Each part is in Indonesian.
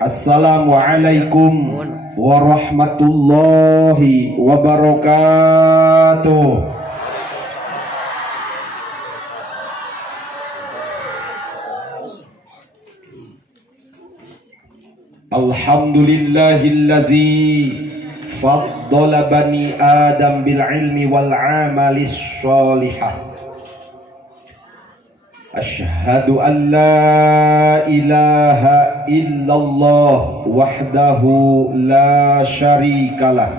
Assalamualaikum warahmatullahi wabarakatuh. Alhamdulillahilladzi faddala bani Adam bil ilmi wal amali sholihah. Asyhadu an la ilaha illallah wahdahu la syarikalah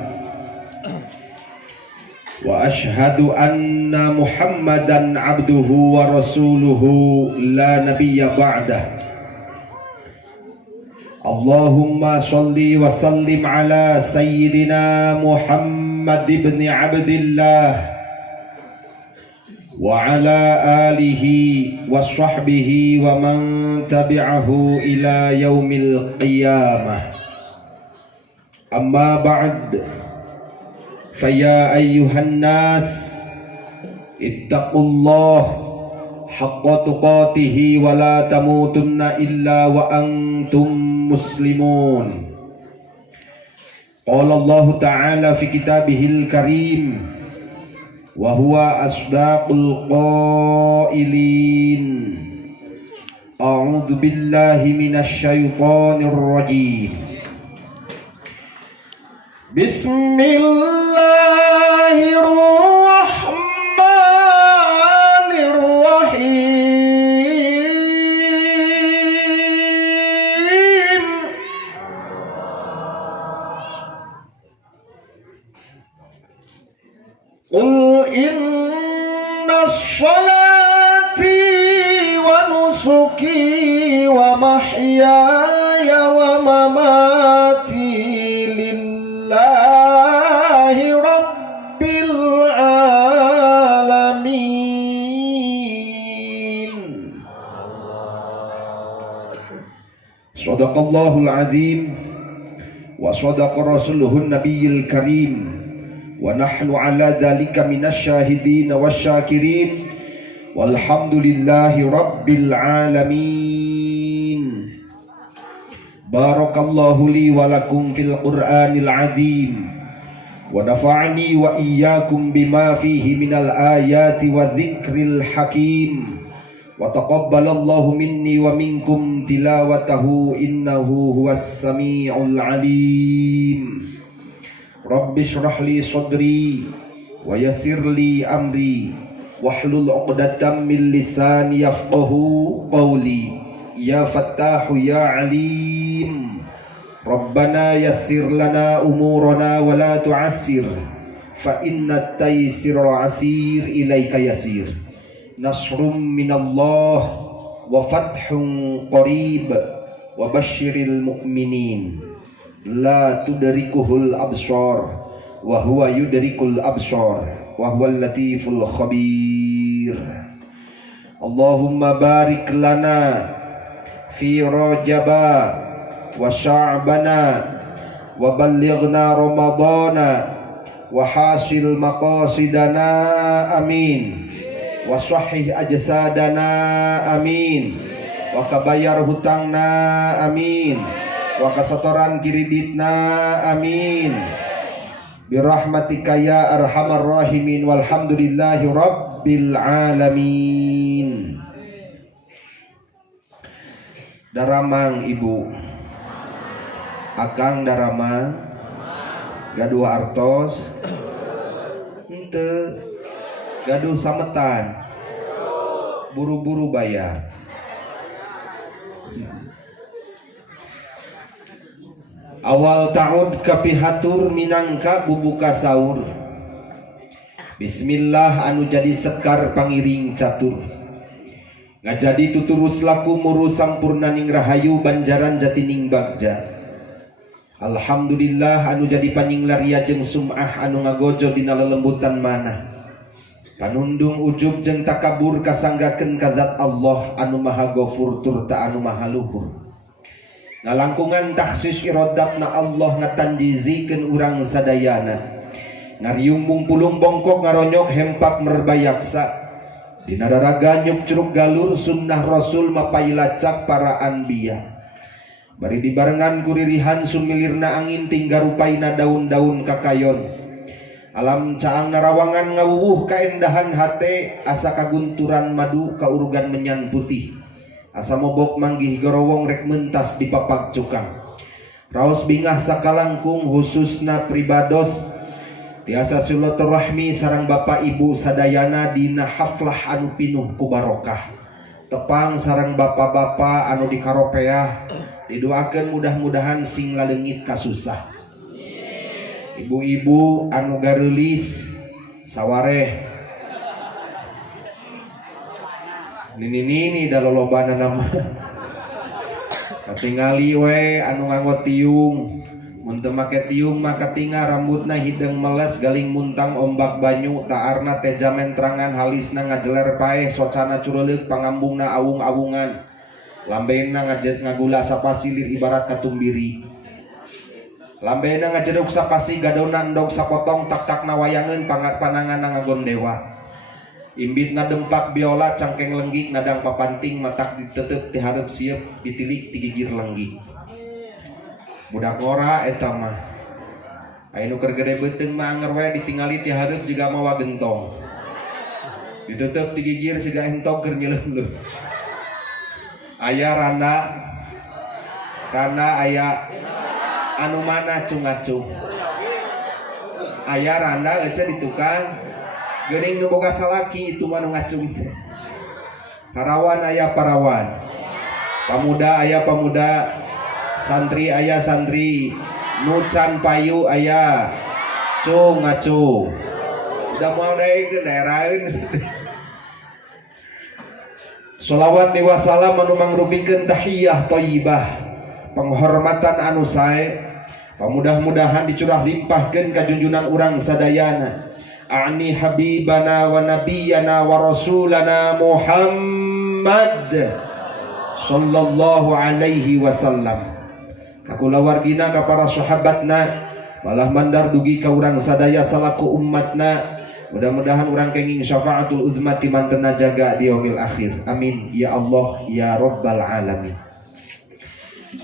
wa asyhadu anna Muhammadan abduhu wa rasuluhu la nabiyya ba'dah. Allahumma sholli wa sallim ala sayyidina Muhammad ibn Abdillah wa ala alihi wa sahbihi wa man tabi'ahu ila yaumil qiyamah. Amma ba'd, faya ayyuhan nas ittaqullah haqqa tuqatihi wa la tamutunna illa wa antum muslimun. Qala Allah ta'ala fi kitabihil karim wa huwa asdaqul qailin. A'udzu billahi minasy syaithanir rajim. Bismillahirrahmanirrahim. Qul inna sholati wa nusuki wa mahyaya wa mamati lillahi rabbil alamin. Shadaqallahul azim wa shadaqa rasuluhun nabiyil karim. Wa nahnu ala dhalika minasyahidin wasyakirin walhamdulillahi rabbil alamin. Barakallahu li wa lakum fil qur'anil azim wa nafa'ani wa iyyakum bima fihi minal ayati wa dhikril hakim wa taqabbalallahu minni wa minkum tilawatahu innahu huwas sami'ul alim. Rabbi shrah li sadri wa yassir li amri wahlul 'uqdatam min lisani yafqahu qawli. Ya Fattahu ya Alim, Rabbana yassir lana umurana wa la tu'assir fa inna at-taysira 'asir ilaika yasir. Nasrum minallah wa fathun qarib wa basyiril mu'minin. La tudrikuhul absar wa huwa yudrikul absar wa huwal latiful khabir. Allahumma barik lana fi rajaba wa sya'bana wa ballighna ramadana wa hasil maqasidana amin wa sahih ajsadana amin wa kabayar hutangna amin wa kasatoran kiriditna amin birahmatika ya arhamar rahimin walhamdulillahi rabbil alamin. Daramang ibu akang daramang gaduh artos henteu gaduh sametan buru-buru bayar. Awal ta'ud kapihatur minangka bubuka sahur. Bismillah anu jadi sekar pangiring catur. Ngajadi tuturus laku muru sampurnaning rahayu banjaran jatining bagja. Alhamdulillah anu jadi paninglaria jeung sum'ah anu ngagojo dina lelembutan manah. Panundung ujub jeung takabur kasanggakeun ka zat Allah anu maha ghafur tur ta anu maha luhur. Ngalangkungan taksis irodatna Allah ngatanjizikeun urang sadayana. Ngariung mungpulung bongkok ngaronyok hempak merbaya yaksa Dina daraga nyuk curug galur sunnah rasul mapailacak para anbiya. Bari dibarengan kuririhan sumilirna angin tinggal rupaina daun-daun kakayon. Alam caang narawangan ngawuwuh kaendahan hate asa kagunturan madu kaurugan menyan putih. Asa mobok manggih gorowong rek mentas di papag cukang. Raos bingah sakalangkung khususna pribados tiasa silaturahmi sareng bapak ibu sadayana dina haflah anu pinuh ku barokah. Tepang sareng bapak-bapak anu dikaropeah didoakeun mudah-mudahan sing laleungit kasusah. Ibu-ibu anu gareulis sawareh nini da lolobana nama katingali we anu nganggo tiung. Mun teu make tiung maka tinggal rambutna hideng meles galing muntang ombak banyu taarna teh jamentrangan halisna ngajeler paeh socana cureleuk pangambungna awung-awungan lambena ngagula sapasilir ibarat katumbiri lambena ngajeduk sapasi gadona endog sapotong tak-takna wayangeun pananganna ngagondewa imbitna dempak biola cangkeng lenggik nadang papanting matak ditetep ti hareup sieup ditilik ti gigir lenggik. Budak ngora eta mah anu keur gede beuteung mah anger we ditingali ti hareup jiga mawa gentong ditutup ti gigir siga entog keur nyeuleum-leuh. Aya randa aya anu mana cung-acung aya randa eueuh di tukang geuning nu boga salaki itu mah nu ngacung. Parawan aya parawan, pamuda aya pamuda, santri aya santri, nucan payu aya, cung ngacung. Udah mau naik ke daerahin. Sholawat ni wassalam anu mangrupikeun tahiyah thayyibah, penghormatan anu sae, pamudah-mudahan dicurah limpahkeun ka junjunan urang sadayana. Ani habibana wa nabiyana wa rasulana Muhammad sallallahu alaihi wasallam. Kakulawargina ka para sahabatna malah mandar dugi ka urang sadaya salaku ummatna. Mudah-mudahan urang kenging syafaatul uzmati mantena jaga di yaumil akhir. Amin ya Allah ya rabbal alamin.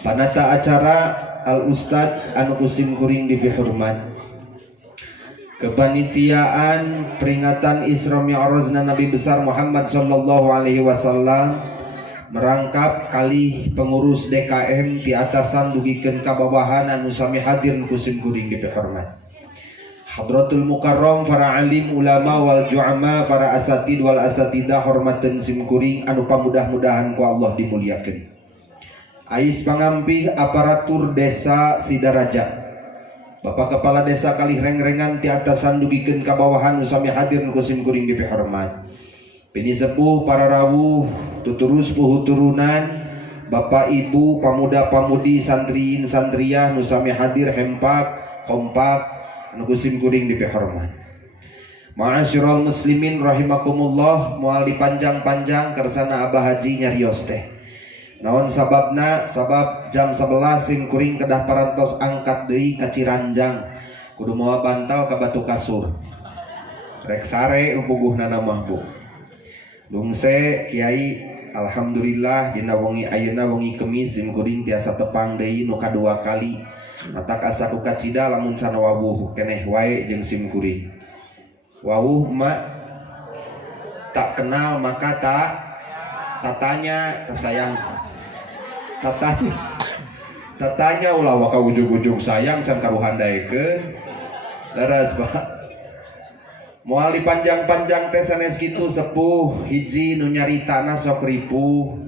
Panata acara al ustad anu kusim kuring dipihormat. Kepanitiaan peringatan Isra Mi'rajna Nabi besar Muhammad sallallahu alaihi wasallam merangkap kali pengurus DKM di atasan dugikeun ka bawahan anu sami hadir kusim kuring dipihormat. Hadratul Mukarram para alim ulama wal ju'ama para asatid wal asatidah hormateun sim kuring anu pamudah-mudahan ku Allah dimuliakeun. Ais pangampih aparatur desa Sidaraja. Bapak Kepala Desa Kalih Rengrengan ti atasan dugikeun ka bawahan anu sami hadir kusim kuring dipihormat. Pini sepuh para rawuh tuturus puhu turunan Bapak Ibu pamuda-pamudi santriin santriyah nu sami hadir hempak kompak anu kusim kuring dipihormat. Ma'asyiral muslimin rahimakumullah, moal dipanjang-panjang kersana Abah Haji nyarios teh. Naon sababna? Sabab jam 11 sim kuring kedah parantos angkat deui ka Ciranjang. Kudu moal bantal ka Batu Kasur. Rek sare puguhna mah Bu. Lungse Kiai alhamdulillah dina wengi ayeuna wengi Kemis sim kuring tiasa tepang deui nu kadua kali. Matak asa ku kacida lamun sana wawuh keneh wae jeung sim kuring. Wawuh mak tak kenal maka tatanya tersayang. Tatanya ulah waka ujug-ujug sayang can karuhandaekeun. Leres Pak. Moal dipanjang-panjang teh sanes kitu sepuh hiji nu nyaritana sok ripuh.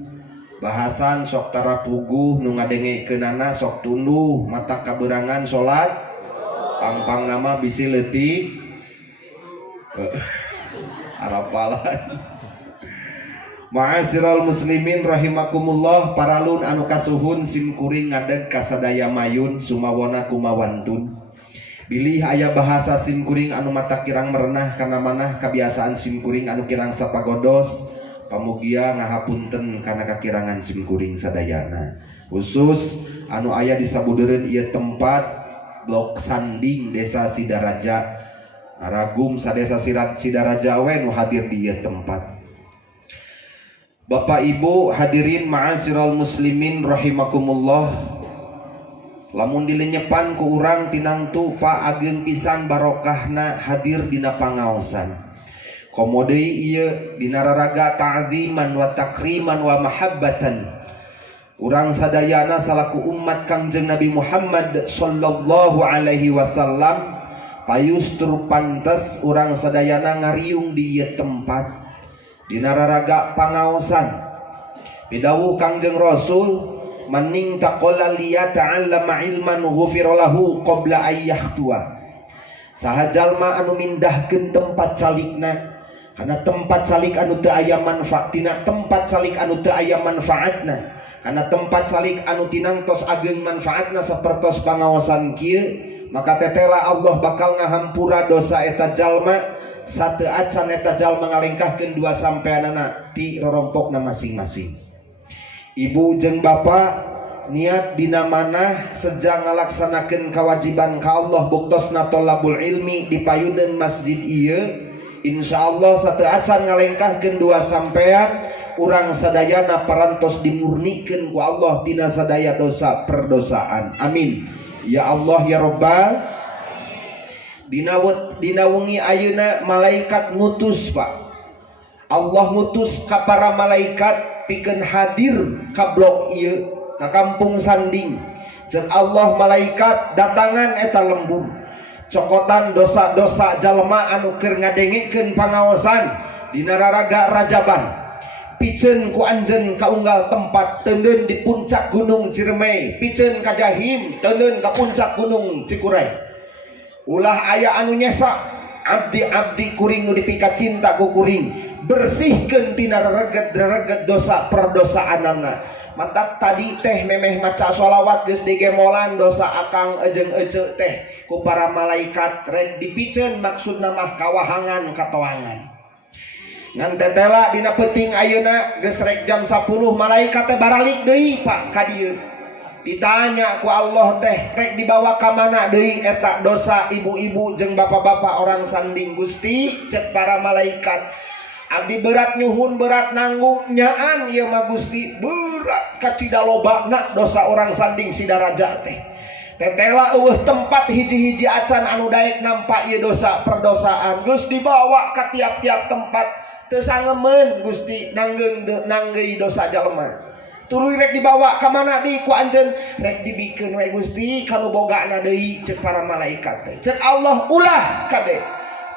Bahasan sok tara puguh nu ngadengekeunana sok tunduh mata kaberangan salat pampang nama bisi leutik arapalan. Ma'asyiral muslimin rahimakumullah, paralun anu kasuhun sim kuring ngadeg ka sadaya mayun sumawana kumawantun. Bilih aya bahasa sim kuring anu mata kirang merenah kana manah kebiasaan sim kuring anu kirang sapagodos. Pamugia ngahapunten kana kakirangan sim kuring sadayana. Khusus anu aya di sabudeureun ieu tempat Blok Sanding Desa Sidaraja. Aragum sadesa Sidaraja we nu hadir di ieu tempat. Bapak Ibu hadirin ma'asyiral muslimin rahimakumullah. Lamun dilenyepan ku urang tinangtu pa ageng pisan barokahna hadir dina pangaosan. Komodei ieu dina raraga ta'ziman wa takriman wa mahabbatan. Urang sadayana salaku umat Kangjeng Nabi Muhammad sallallahu alaihi wasallam payustur pantes urang sadayana ngariung di ieu tempat dina raraga pangaosan. Pidawuh Kangjeng Rasul maning taqalla liya ta'allama ilman ghufira lahu qabla ayyahtua. Saha jalma anu mindahkeun tempat salikna kana tempat salik anu teu aya manfaat tina tempat salik anu teu aya manfaatna kana tempat salik anu tinangtos ageng manfaatna sapertos pangaosan kieu, maka tetela Allah bakal ngahampura dosa eta jalma sateu acan eta jalma ngalengkahkeun dua sampeanana ti rorompokna masing-masing. Ibu jeung bapak niat dina manah sejak ngalaksanakeun kewajiban ka Allah buktosna thalabul ilmi di payuneun masjid ieu, insyaallah sateu acan ngalengkahkeun dua sampean urang sadayana parantos dimurnikeun ku Allah tina sadaya dosa perdosaan. Amin ya Allah ya Rabbal. Dina wengi ayeuna malaikat ngutus Pak. Allah ngutus ka para malaikat pikeun hadir ka blok ieu ka kampung Sanding. Jeung Allah malaikat datangan eta lembur. Cokotan dosa-dosa jalma anu keur ngadengekeun pangaosan dina raraga Rajaban. Piceun ku anjeun ka unggal tempat teundeun di puncak Gunung Ciremay, piceun ka Jahim, teundeun ka puncak Gunung Cikuray. Ulah aya anu nyesa abdi-abdi kuring nu dipikat cinta ku kuring bersihkeun tina rereget dosa perdosaanana. Matak tadi teh memeh maca sholawat geus digemolan dosa akang ejeng ece teh ku para malaikat rek dipiceun maksudna mah kawahangan katoangan. Ngan tetela dina peuting ayeuna geus rek jam 10 malaikat teh baralik deui Pak ka dieu. Ditanya ku Allah teh rek dibawa ka mana deui eta dosa ibu-ibu jeung bapak-bapak orang Sanding. Gusti cek para malaikat abdi berat nyuhun berat nanggung nyaan ieu mah Gusti berat ka cida lobana dosa orang Sanding Sidaraja teh. Tetela eueuh tempat hiji-hiji acan anu daek nampak ieu dosa perdosaan geus dibawa ka tiap-tiap tempat teu sangemeun Gusti nanggeui dosa jalma. Tuluy rek dibawa ka mana di ku anjeun rek dibikeun we Gusti kanu bogana deui cek para malaikat teh. Cek Allah ulah kade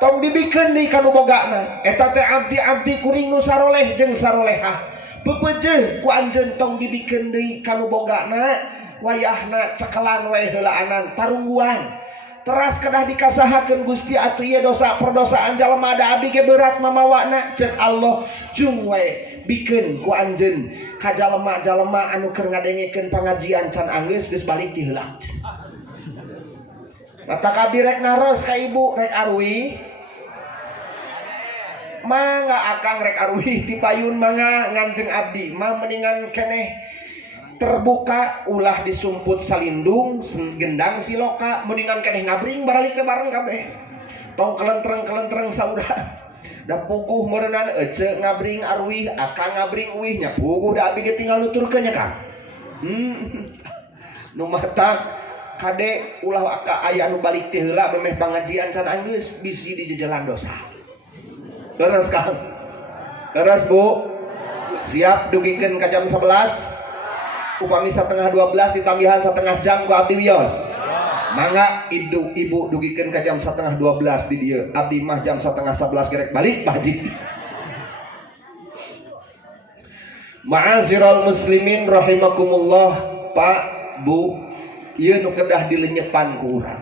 tong dibikeun deui kanu bogana eta teh abdi-abdi kuring nu saroleh jeung sarolehah. Peupeujeuh ku anjeun tong dibikeun deui kanu bogana wayahna cekelan we heulaanan tarungguan. Teras kedah dikasahakeun Gusti atuh ieu dosa perdosaan jalma da abdi ge berat mamawana cek Allah jung we bikeun ku anjeun ka jalma-jalma anu keur ngadengekeun pangajian can anggeus geus balik ti heula. Matak abdi rek naros ka ibu rek arwi mangga akang rek arwi ti payun mangga nganjeng abdi mah mendingan keneh terbuka ulah disumput salindung gendang siloka mendingan keneh ngabring baralik ke bareng kabeh tong kelentreng saudara da puguh meureunana ece ngabring arwih akang ngabring uwih nya puguh da abi ge tinggal nuturkeun nya Kang. Nu mata kade ulah aya anu balik ti heula memeh pangajian can anggeus bisi di jalan dosa. Leres Kang. Leres Bu. Siap dugikeun ka jam 11. Upami setengah 12 ditambihan setengah jam ku abdi wios. Mangga ibu dugikeun ka jam setengah 12 di dieu. Abdi mah jam setengah 11 gerek balik Pak Haji. Ma'asyiral muslimin rahimakumullah. Pak, Bu, ieu nu kedah dilenyepan ku urang.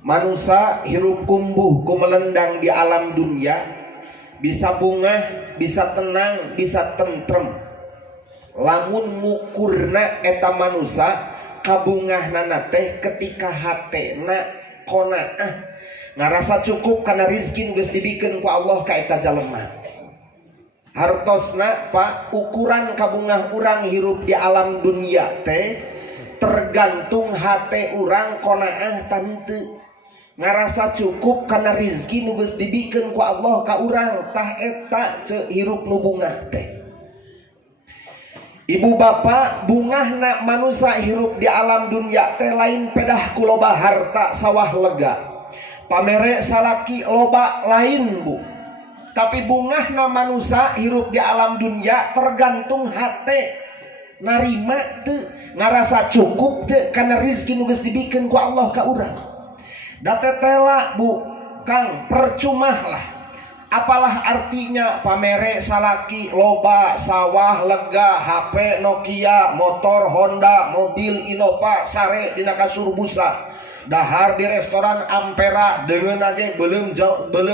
Manusia hirup kumbuh kumelendang di alam dunia bisa bungah, bisa tenang, bisa tentrem. Lamun ngukurna eta manusia kabungahnana teh ketika hatena qanaah ngarasa cukup kana rizki geus dibikeun ku Allah ka eta jalema. Hartosna Pak ukuran kabungah urang hirup di alam dunia teh tergantung hate urang qanaah tanteu. Ngarasa cukup kana rizki nu geus dibikeun ku Allah ka urang tah eta hirup nu bungah teh. Ibu bapak, bungahna manusia hirup di alam dunia teh lain pedah ku loba harta sawah lega. Pamere salaki loba lain bu. Tapi bungahna manusia hirup di alam dunia tergantung hate. Narima teu, ngarasa cukup teu karena rizki nu geus dibikeun ku Allah ka urang. Da tetela bu, Kang, percuma lah. Apalah artinya pamere salaki loba sawah lega HP Nokia motor Honda mobil Innova sare dina kasur busa dahar di restoran Ampera dengan nage belum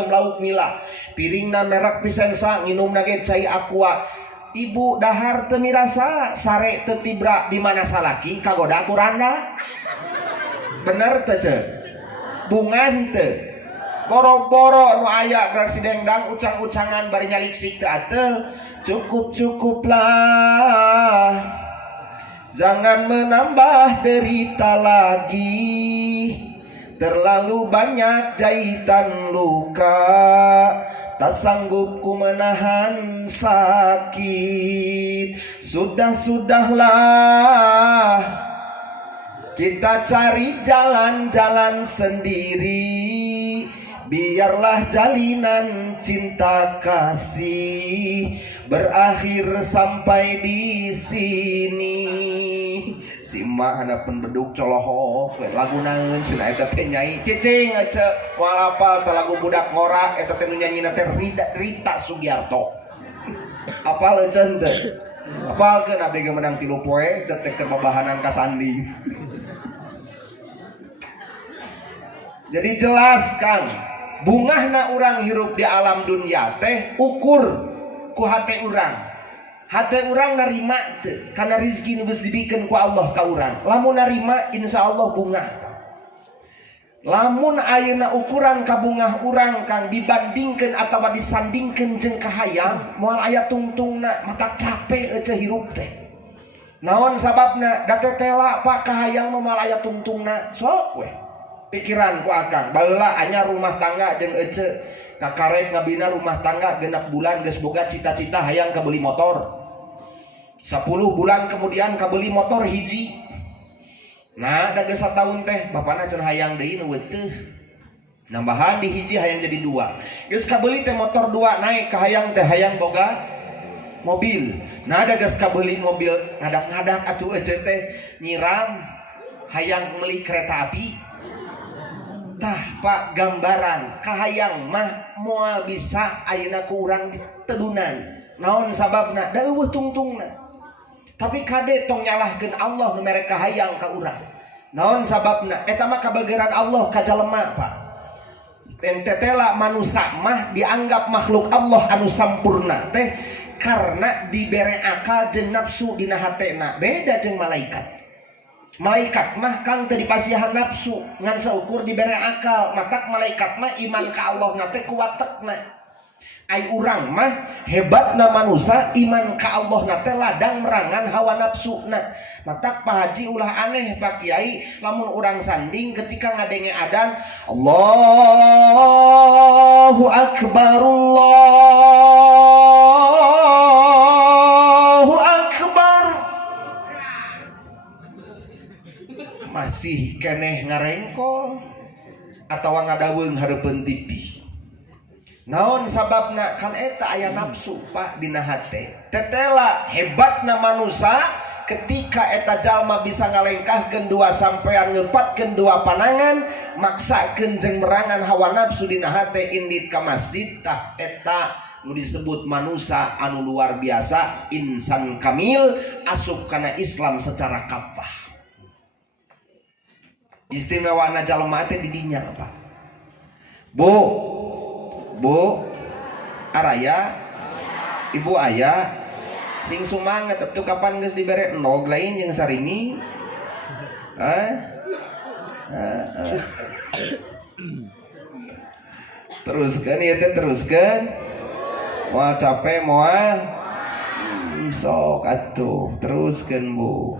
lauk milah piringna merek Pisensa nginum nage cai Aqua. Ibu dahar teu mirasa sare teu tibra di mana salaki kagoda ku randa. Bener teu ce? Bungan teu? Boro-boro nu aya grasi dengdang ucang-ucangan bari nyaliksik teu ateu. Cukup-cukuplah, jangan menambah derita lagi. Terlalu banyak jahitan luka, tak sanggup ku menahan sakit. Sudah-sudahlah, kita cari jalan-jalan sendiri. Biarlah jalinan cinta kasih berakhir sampai di sini. Simak anak penduduk colohok lagu naeun cenah eta teh nyai cicing aja moal apal teh lagu budak ngora eta teh nu nyanyina teh Rita Sugiarto. Apal euceun teh? Apalkeun abdi ge menang 3 poe teh keur babahanan ka sandi. Jadi jelas Kang, bungahna urang hirup di alam dunia teh ukur ku hate urang. Hate urang narima teu kana rezeki nu geus dibikeun ku Allah ka urang. Lamun narima insyaallah bungah. Lamun ayeuna ukuran ka bungah urang Kang dibandingkeun atawa disandingkeun jeung kahayang moal aya tungtungna matak capek eueuh hirup teh. Naon sababna? Da teh tela Pak kahayang moal aya tungtungna. Sok we. Pikiran ku akang baheula anyar rumah tangga jeung ece kakarek ngabina rumah tangga 6 bulan geus boga cita-cita hayang kabeli motor 10 bulan kemudian kabeli motor hiji. Nah da geus sataun teh bapana cenah hayang deui nu teuh nambahan di hiji hayang jadi 2 geus kabeli teh motor 2 naik ka hayang teh hayang boga mobil. Nah da geus kabeli mobil ngadak-ngadak atuh ece teh nyiram hayang meuli kereta api. Tah Pak gambaran kahayang mah moal bisa ayeuna ku urang tedunan. Naon sababna? Da eueuh tungtungna. Tapi kade tong nyalahkeun Allah nu mere kahayang ka urang. Naon sababna? Eta mah kabageran Allah ka jalema Pak. Entetela manusia mah dianggap makhluk Allah anu sampurna teh karena dibere akal jeung nafsu dina hatena. Beda jeung malaikat. Malaikat mah Kang teu dipasihan nafsu ngan saukur dibere akal. Matak malaikat mah iman ka Allah na teh kuatekna. Ai urang mah hebatna manusia iman ka Allah na teh ladang merangan hawa nafsuna. Matak Pak Haji ulah aneh Pak Kiai lamun urang sanding ketika ngadenge adzan Allahu Akbar Allahu Akbar masih keneh ngarengkol atawa ngadaweung hareupeun TV. Naon sababna? Kan eta aya nafsu Pak dina hate. Tetela hebatna manusia ketika eta jalma bisa ngalengkahkeun 2 sampean ngepatkeun 2 panangan maksakeun jeung merangan hawa nafsu dina hate indit ka masjid. Tah eta nu disebut manusia anu luar biasa, insan kamil asup kana Islam secara kafah. Istimewana jalma teh di dinya Pak. Bu araya ibu aya sing sumanget atuh kapan geus dibere enog lain jeung sarimi. Teruskeun ieu teh teruskeun. Moal capek moal sok atuh teruskeun Bu.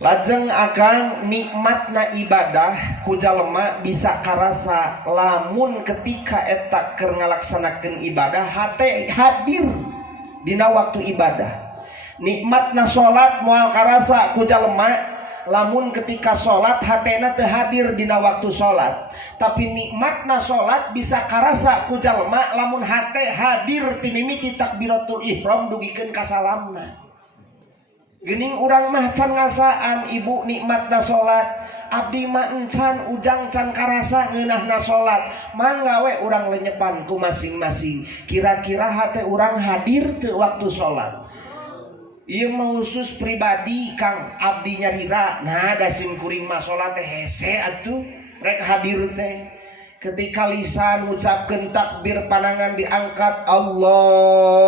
Lajeng akang nikmatna ibadah ku jalema bisa karasa lamun ketika eta keur ngalaksanakeun ibadah hate hadir dina waktu ibadah. Nikmatna salat moal karasa ku jalema lamun ketika salat hatena teu hadir dina waktu salat. Tapi nikmatna salat bisa karasa ku jalema lamun hate hadir ti mimiti takbiratul ihram dugikeun ka salamna. Geuning urang mah can ngasaan ibu nikmatna salat, abdi mah encan ujang can karasa ngeunahna salat. Mangga we urang lenyepan ku masing-masing. Kira-kira hate urang hadir teu waktu salat. Ieu mah khusus pribadi Kang abdi nyarira. Nah da sim kuring mah salat teh hese atuh rek hadir teh. Ketika lisan ngucapkeun takbir panangan diangkat Allahu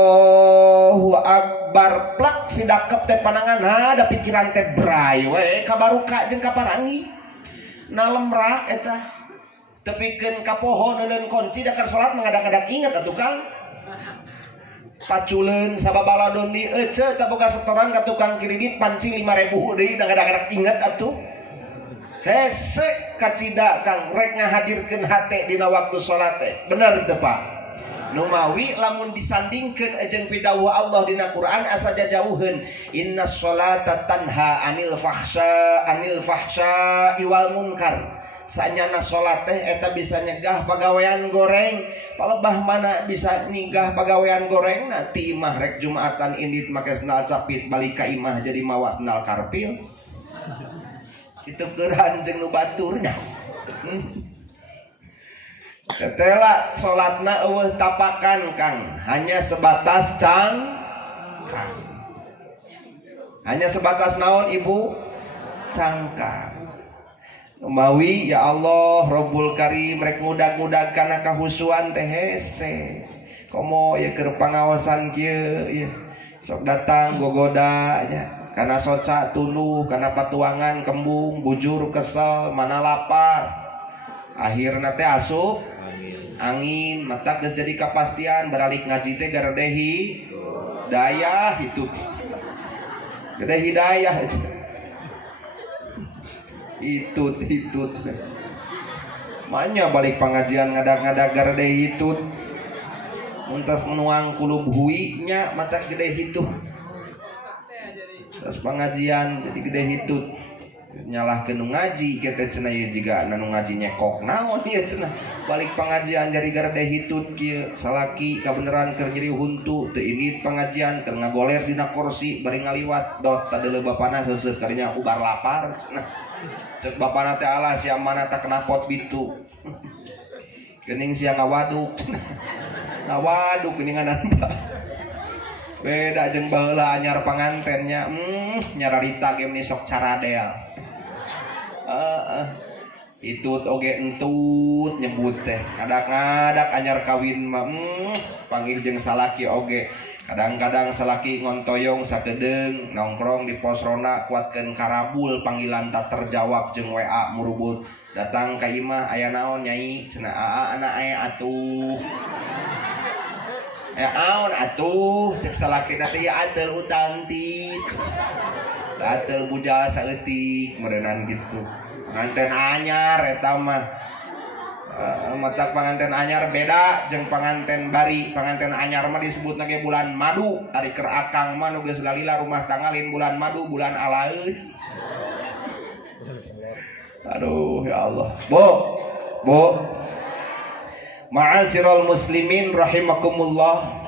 Akbar plak sidakep teh panangan da pikiran teh bray we kabaruka jeung kaparangi. Na lemrak eta tepikeun ka pohon neuleun kunci da keur salat mengadak-adak inget atuh Kang. Paculeun sababaladon di ece teu boga setoran ka tukang kredit panci 5.000 deui da ngadak-adak inget atuh. Hese kacida Kang rek ngahadirkeun hate dina waktu salat teh. Bener teu Pak? Nu mawi lamun disandingkeun jeung pidawuh Allah dina Quran asa jajauheun innas sholata tanha anil fahsya wal munkar. Sanyana salat teh eta bisa nyegah pagawean goreng. Palebah mana bisa nyegah pagawean goreng ti imah rek Jumatan indit make sendal capit balik ka imah jadi mawa sendal karpil. Itu keran jeung nu baturna. Tetela salatna eueuh tapakan Kang, hanya sebatas cangkang. Hanya sebatas naon Ibu? Cangkang. Umawi ya Allah Rabbul Karim rek ngudag-ngudag kana kahusuan teh hese. Komo ya keur pangaosan kieu ya. Sok datang gogoda nya. Kana soca tuluh, kana patuangan kembung, bujur kesel, mana lapar. Akhirna teh asup angin, mata geus jadi kapastian beralik ngaji teh garedehi dayah itu. Gede hidayah itu makanya balik pengajian ngadak-ngadak garde hitut muntas menuang kulub huinya mata gede hitut terus pengajian jadi gede hitut nyalah ke ngaji kita cenah ya juga nanu ngaji nyekok naon ya cenah balik pengajian jadi garde hitut kieu salaki kabeneran keur nyeri huntu teu indit pengajian keur ngagoler dina kursi bari ngaliwat dot tadeuleu bapana seuseuh karinya ubar lapar cenah cek bapana teh alah sia mana tak kena pot bitu geuning sia ngawaduk ngawaduk geuningan beda jeung baheula anyar pangantennya nyararita ge meni sok caradel itut oge entut nyebut teh ngadak-ngadak anyar kawin mah panggil jeung salaki oge kadang-kadang salaki ngontoyong sakedeung nongkrong di pos ronda kuatkeun karabul panggilan tak terjawab jeung WA murubut datang ka imah aya naon nyai cenah aa anak aya atuh aon atuh cek salaki teh ya ateul utang ti ateul bujal saeutik meureunana kitu penganten anyar eta mah mata penganten anyar beda jeung penganten bari. Penganten anyar mah disebut ge bulan madu ari keur akang mah nu geus lalila rumah tangga lain bulan madu bulan alaeun. Aduh ya Allah. Bu ma'asyiral muslimin rahimakumullah.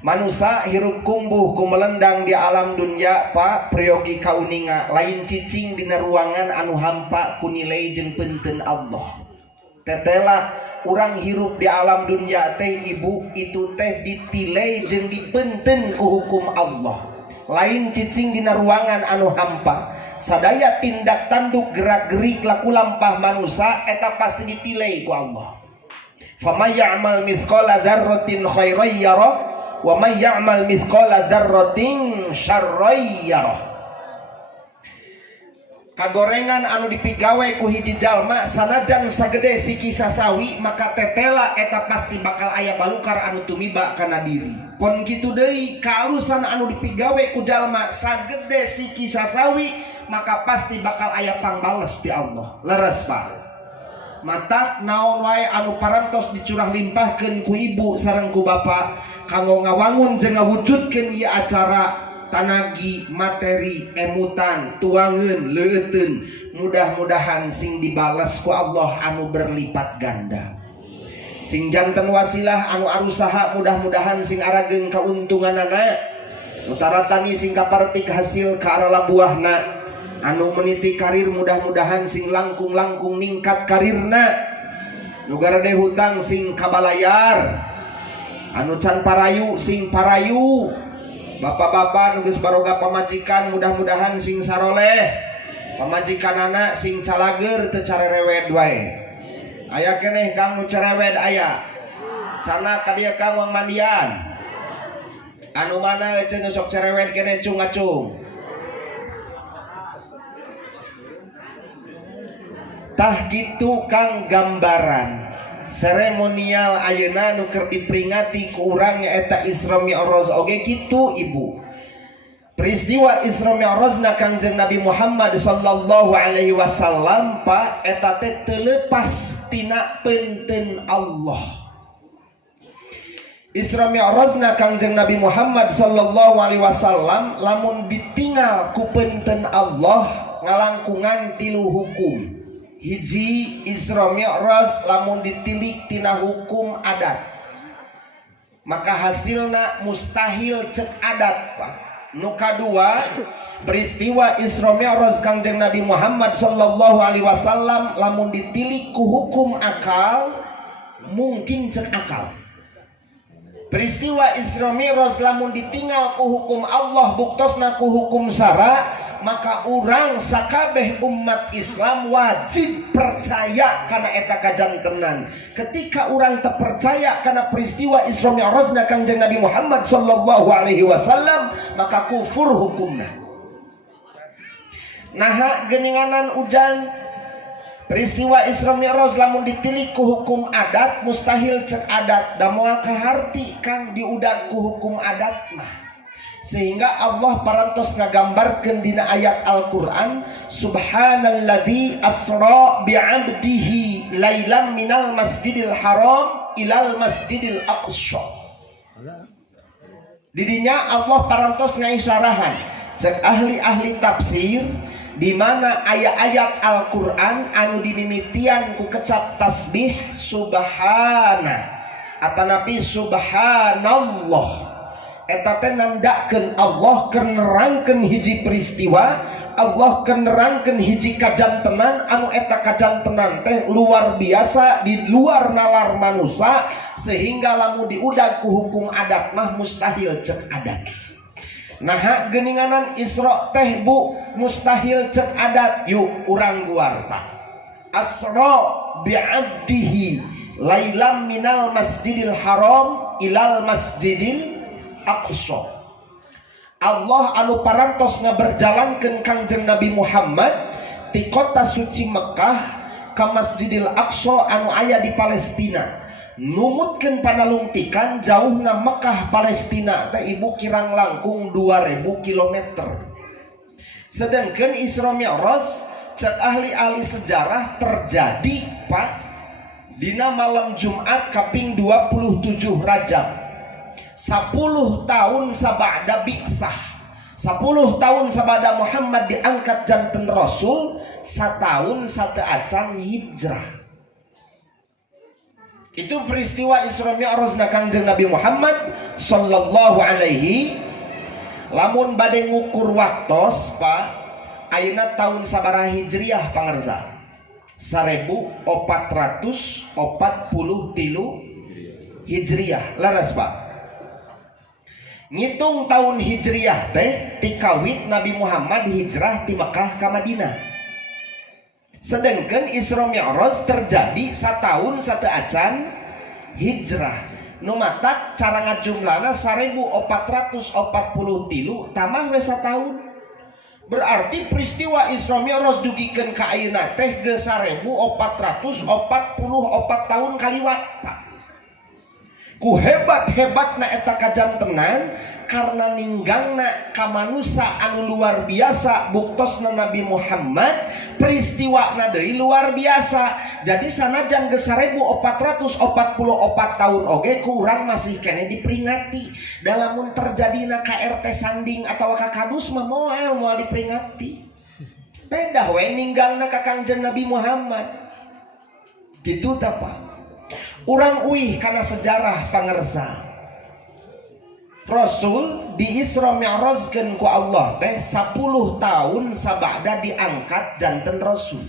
Manusia hirup kumbuh kumelendang di alam dunia Pak priyogi kauninga lain cicing dina ruangan anu hampa ku nilai jeung peunteun Allah. Tetela urang hirup di alam dunia teh Ibu itu teh ditilai jeung dipeunteun ku hukum Allah. Lain cicing dina ruangan anu hampa. Sadaya tindak tanduk gerak-gerik laku lampah manusia eta pasti ditilai ku Allah. Faman ya'mal mithqala dzarratin khairan yarah wa may ya'mal mithqala dzarratin syarran yarah. Kagorengan anu dipigawe ku hiji jalma sanajan sagede siki sasawi maka tetela eta pasti bakal aya balukar anu tumiba kana diri. Pon kitu deui kaalusan anu dipigawe ku jalma sagede siki sasawi maka pasti bakal aya pangbales di Allah. Leres Pak. Matak naon wae anu parantos dicurah limpahkeun ku ibu sareng ku bapak kanggo ngawangun jeung ngawujudkeun ieu acara tanagi materi emutan tuangan leuteun mudah-mudahan sing dibales ku Allah anu berlipat ganda. Sing janten wasilah anu arusaha mudah-mudahan sing arageun kauntunganana. Utara tani sing kapartik hasil ka arala buahna. Anu meniti karir mudah-mudahan sing langkung-langkung ningkat karirna. Nu garade hutang sing kabalayar. Anu can parayu sing parayu. Bapak-bapak nu geus baroga pamajikan mudah-mudahan sing saroleh. Pamajikan anak sing calager teu carerewed wae. Aya keneh Kang nu cerewed aya. Cana ka dieu Kang Wang Mandian. Anu mana eceun nu sok cerewed keneh cung-acung. Tah kitu Kang gambaran seremonial ayeuna nu keur diperingati ku urang nyaeta Isra Mi'raj oge kitu Ibu. Peristiwa Isra Mi'rajna Kangjeng Nabi Muhammad sallallahu alaihi wasallam Pak eta teh teu leupas tina peunteun Allah. Isra Mi'rajna Kangjeng Nabi Muhammad sallallahu alaihi wasallam lamun ditinggal ku peunteun Allah ngalangkungan tilu hukum. Hiji Isra Mi'raj lamun ditilik tina hukum adat maka hasilna mustahil cek adat Pak. Nu kadua peristiwa Isra Mi'raj Kangjeng Nabi Muhammad sallallahu alaihi wasallam lamun ditilik ku hukum akal mungkin cek akal. Peristiwa Isra Mi'raj lamun ditinggal ku hukum Allah buktosna ku hukum syara maka urang sakabeh umat Islam wajib percaya kana eta kajantenan. Ketika urang terpercaya kana peristiwa Isra Mi'rajna Kangjeng Nabi Muhammad sallallahu alaihi wasallam maka kufur hukumna. Naha geuninganan ujang peristiwa Isra Mi'raj lamun ditilik ku hukum adat mustahil cek adat da moal kaharti Kang diudag ku hukum adat mah. Sehingga Allah parantos ngagambarkeun dina ayat Al-Qur'an subhanalladzi asra bi'abdihi lailam minal masjidil haram ilal masjidil aqsa. Didinya Allah parantos ngaisyarahan cek ahli-ahli tafsir di mana ayat-ayat Al-Qur'an anu dimimitian ku kecap tasbih subhana atanapi subhanallah eta teh nandakeun Allah keur nerangkeun hiji peristiwa, Allah keur nerangkeun hiji kajantenan anu eta kajantenan teh luar biasa di luar nalar manusia sehingga lamun diudag ku hukum adat mah mustahil cek adat. Nah geuninganan Isra teh Bu mustahil cek adat yuk urang guar Pak. Asra bi'abdihi lailam minal masjidil haram ilal masjidil Aqsa. Allah anu parantos ngaberjalankeun Kangjeng Nabi Muhammad ti kota suci Mekah ka Masjidil Aqsa anu aya di Palestina. Numutkeun panalungtikan jauhna Mekah Palestina teh Ibu kirang langkung 2000 km. Sedangkan Isra Mi'raj cek ahli-ahli sejarah terjadi Pak dina malam Jumat kaping 27 Rajab. 10 tahun sabada bi'tsah 10 tahun sabada Muhammad diangkat janten Rasul, satahun satu acan hijrah. Itu peristiwa Isra Mi'rajna Kangjeng Nabi Muhammad sallallahu alaihi. Lamun bade ngukur waktos Pak ayeuna tahun sabaraha hijriah pangarsa 1443 hijriah laras Pak. Ngitung tahun hijriah teh tikawit Nabi Muhammad hijrah ti Mekah ka Madinah. Sedangkan Isra Mi'raj terjadi satahun satu acan hijrah. Nu matak cara ngajumlana 1443 tamah we satahun. Berarti peristiwa Isra Mi'raj dugikeun ka ayeuna teh geus 1444 tahun kaliwat Pak. Ku hebat-hebatna eta kajantenan karena ninggangna kamanusa anu luar biasa buktosna Nabi Muhammad peristiwana deui luar biasa. Jadi sanajan geus 1444 tahun oge ku urang masih kene diperingati. Dalamun terjadina KRT sanding atau kakadus mah moal diperingati. Beda we ninggangna ka Kangjeng Nabi Muhammad. Kitu tah Pak. Urang uih kana sejarah pangersa. Rasul di Isra Mi'rajkeun ku Allah teh 10 tahun sabada diangkat janten Rasul.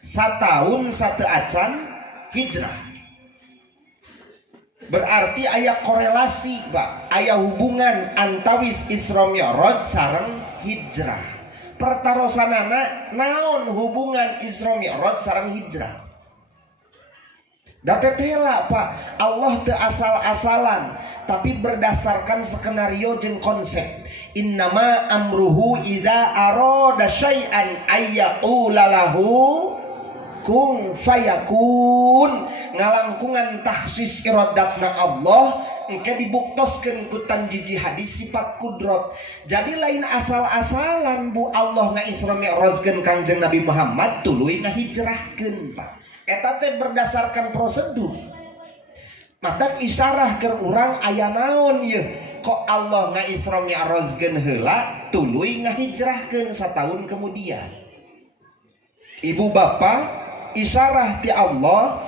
Satahun sateu acan hijrah. Berarti aya korelasi Pak, aya hubungan antawis Isra Mi'raj sareng hijrah. Pertarosanana naon hubungan Isra Mi'raj sareng hijrah? Datetela Pak, Allah teu asal-asalan, tapi berdasarkan skenario jeung konsep. Innama amruhu idza arada syai'an ayyaqula lahu kun fayakun. Ngalangkungan takhsis iradatna Allah engke dibuktoskeun ku tanjiji hadis sifat kudrat. Jadi lain asal-asalan Bu Allah ngaisra mi'rajkeun Kangjeng Nabi Muhammad tuluy ngahijrahkeun Pak. Eta teh berdasarkan prosedur. Mata isyarah ke urang aya naon ieu? Kok Allah ngaisra mi'rajkeun heula tuluy ngahijrahkeun satahun kemudian. Ibu bapak, isyarah ti Allah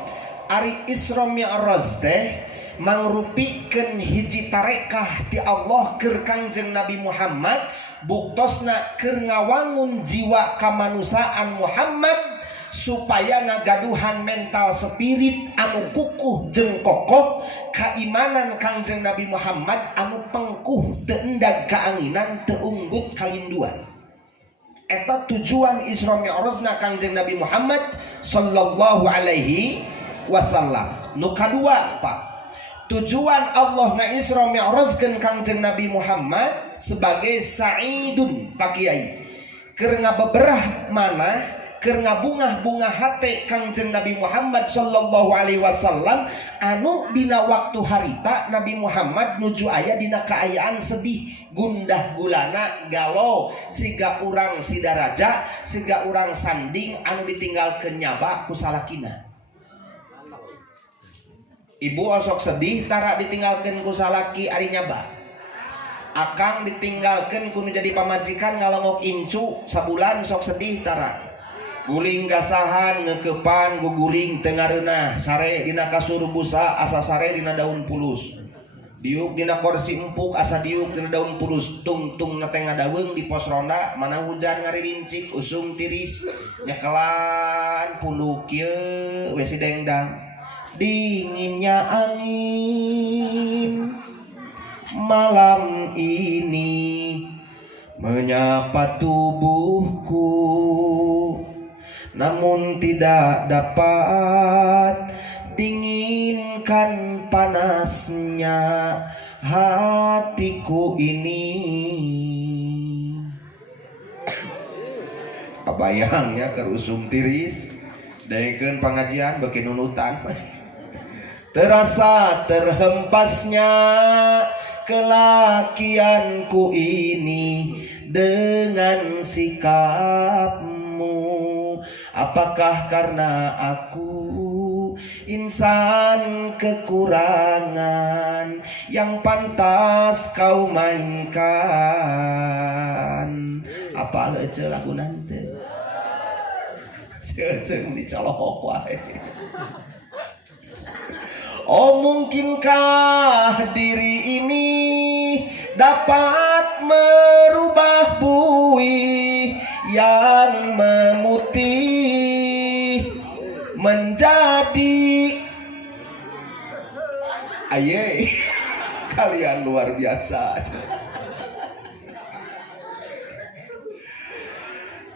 ari Isra Mi'raj teh mangrupikeun hiji tarekah ti Allah keur Kangjeng Nabi Muhammad buktosna keur ngawangun jiwa kamanusaan Muhammad supaya ngagaduhan mental spirit anu kukuh jeung kokoh keimanan Kangjeng Nabi Muhammad anu pengkuh teu endag kaanginan teu unggut kalinduan. Eta tujuan Isra Mi'rajna Kangjeng Nabi Muhammad sallallahu alaihi wasallam. Nu kadua Pak, tujuan Allah ngaisra mi'rajkeun Kangjeng Nabi Muhammad sebagai sa'idun Pak Kiai. Keur ngabeberah manah keur ngabungah-bungah hate Kangjeng Nabi Muhammad sallallahu alaihi wasallam anu dina waktu harita Nabi Muhammad nuju aya dina kaayaan sedih gundah gulana galau siga urang sidaraja siga urang sanding anu ditinggalkeun nyaba ku salakina. Ibu osok sedih tara ditinggalkeun ku salaki ari nyaba. Akang ditinggalkeun ku nu jadi pamajikan ngalongok incu sabulan sok sedih tara. Guling gasahan ngeukepan guguling tengareunah sare dina kasur busa asa sare dina daun pulus. Diuk dina kursi empuk asa diuk dina daun pulus. Tungtung na teh ngadaweung di pos ronda mana hujan ngaririncik usung tiris nyekelan punduk ieu we si dengdang. Dinginnya angin malam ini menyapa tubuhku, namun tidak dapat dinginkan panasnya hatiku ini. Kabayangnya kerusum tiris daekeun pangajian beuki nunutan. Terasa terhempasnya kelakianku ini dengan sikapmu. Apakah karena aku insan kekurangan yang pantas kau mainkan? Apa aja lagu nanti? Ceng dicolok wae. Oh, mungkinkah diri ini dapat merubah buih yang memutih menjadi aye. Kalian luar biasa.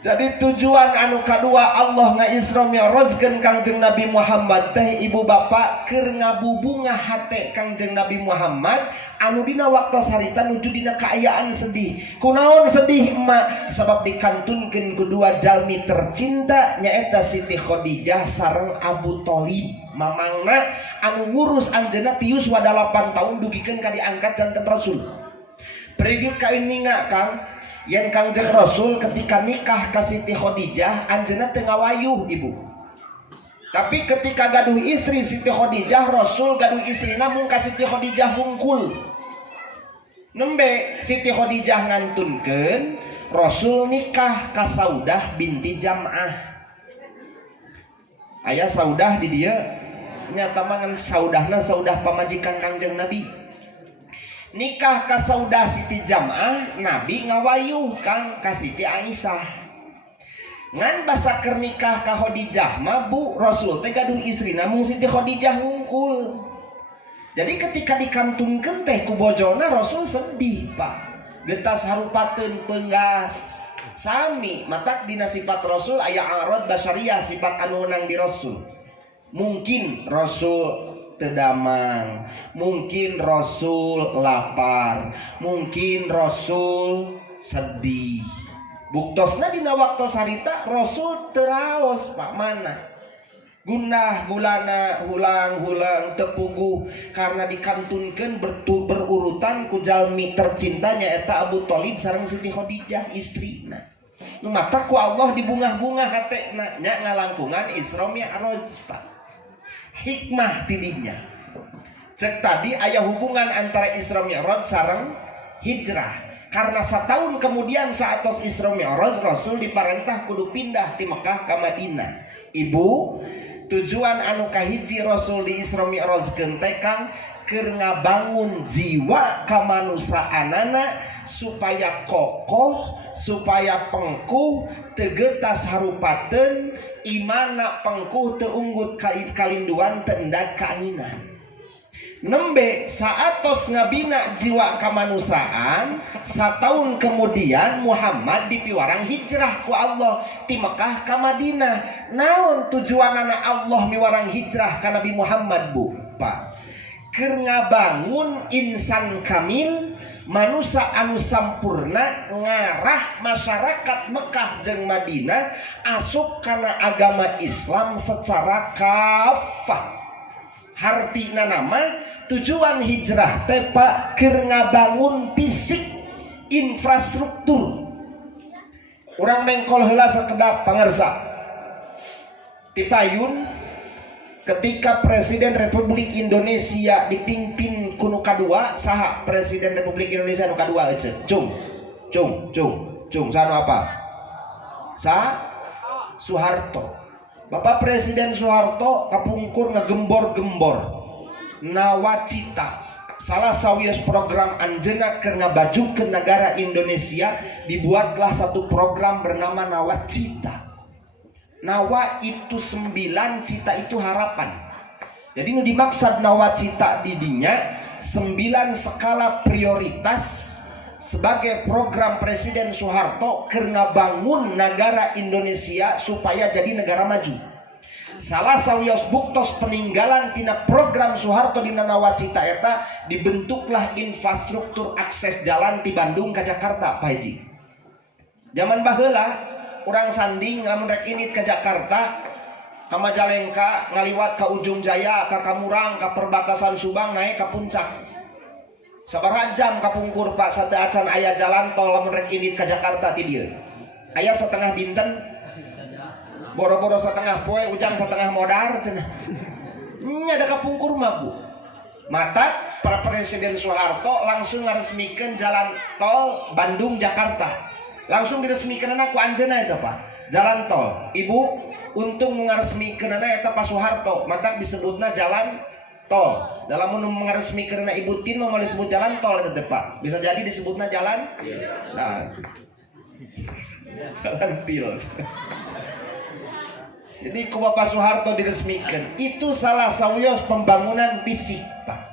Jadi tujuan anu kadua Allah ngaisra mi'rajkeun Kangjeng Nabi Muhammad teh ibu bapak keur ngabubungah hate Kangjeng Nabi Muhammad anu dina waktu sarita nuju dina kaayaan sedih. Kunaon sedih emak? Sabab dikantunkeun kedua jalmi tercinta nyaeta Siti Khadijah sareng Abu Thalib mamangna anu ngurus anjeunna tius wada 8 tahun dugikeun ka diangkat janten Rasul. Pergi ka ini nggak Kang? Yang Kangjeng Rasul ketika nikah ka Siti Khadijah anjeunna teu ngawayuh ibu. Tapi ketika gaduh istri Siti Khadijah, Rasul gaduh istri namun ka Siti Khadijah hungkul. Nembe Siti Khadijah ngantunkeun Rasul nikah ka Saudah binti Jam'ah. Aya Saudah di dieu nyata mangan Saudahna Saudah pamajikan Kangjeng Nabi. Nikah ka Saudah Siti Jam'ah, Nabi ngawayuh Kang ka Siti Aisyah. Ngan basa keur nikah ka Khadijah mah Bu, Rasul teh gaduh istri namun Siti Khadijah ngungkul. Jadi ketika dikantungkeun teh ku bojona Rasul sedih Pak. Getas harupateun peunggas. Sami matak dina sifat Rasul aya arad basyariyah sifat anu nang di Rasul. Mungkin Rasul tedamang, mungkin Rasul lapar, mungkin Rasul sedih. Buktosna dina waktu sarita Rasul teraos Pak mana gundah gulana hulang-hulang tepuguh karena dikantunkeun berurutan ku jalmi tercintanya eta Abu Thalib sareng Siti Khadijah istrina. Nu mata ku Allah dibungah-bungah hatena nya ngalangkungan Isra Mi'raj Pak. Hikmah tidinya cek tadi aya hubungan antara Isra Mi'raj sareng hijrah karena setahun kemudian saatos Isra Mi'raj Rasul diparentah kudu pindah ti Mekah ka Madinah. Ibu tujuan anu kahiji Rasul di Isra Mi'raj teh Kang keur ngabangun jiwa kamanusaanana supaya kokoh, supaya pengkuh, tegetas harupateun, imana pengkuh teu unggut kalinduan teu endat kaanginan. Nembe saatos ngabina jiwa kamanusaan, satahun kemudian Muhammad dipiwarang hijrah ku Allah ti Mekah ka Madinah. Naon tujuanana Allah miwarang hijrah ka Nabi Muhammad Bu? Pak, keur ngabangun insan kamil, manusia anu sampurna ngarah masyarakat Mekah jeung Madinah asup kana agama Islam secara kafah. Hartina nama tujuan hijrah teh Pak keur ngabangun fisik infrastruktur. Urang mengkol heula sakedap pangarsa. Ti payun ketika Presiden Republik Indonesia dipimpin kuno kadua saha Presiden Republik Indonesia nu kadua euceun? Cung sanu apa? Soeharto. Bapak Presiden Soeharto kapungkur ngegembor-gembor nawacita salah sawios program anjeunna keur ngabajukeun negara Indonesia. Dibuatlah satu program bernama Nawacita. Nawa itu 9, cita itu harapan. Jadi nu dimaksud Nawacita di dinya 9 skala prioritas sebagai program Presiden Soeharto keur ngabangun negara Indonesia supaya jadi negara maju. Salah sawios buktos peninggalan tina program Soeharto dina Nawacita eta dibentuklah infrastruktur akses jalan ti Bandung ka Jakarta Pak Haji. Zaman baheula urang sanding lamun rek init ka Jakarta ka Majalengka ngaliwat ka Ujung Jaya ka Kamurang ka perbatasan Subang naik ka puncak. Sabaraha jam kapungkur Pak sate acan aya jalan tol lamun rek indit ka Jakarta ti dieu. Aya setengah dinten boro-boro setengah poe ujang setengah modar cenah. Nya da kapungkur mah Bu. Mata para Presiden Soeharto langsung ngaresmikeun jalan tol Bandung Jakarta. Langsung diresmikeunna ku anjeunna eta Pak. Jalan tol. Ibu untung ngaresmikeunna eta Pak Soeharto, mata disebutna jalan tol. Dalam mengaresmikan Ibu Tin mau disebut jalan tol itu Pak. Bisa jadi disebutnya jalan. Nah, jalan til. Jadi ku Bapak Soeharto diresmikan. Itu salah sawios pembangunan fisik Pak.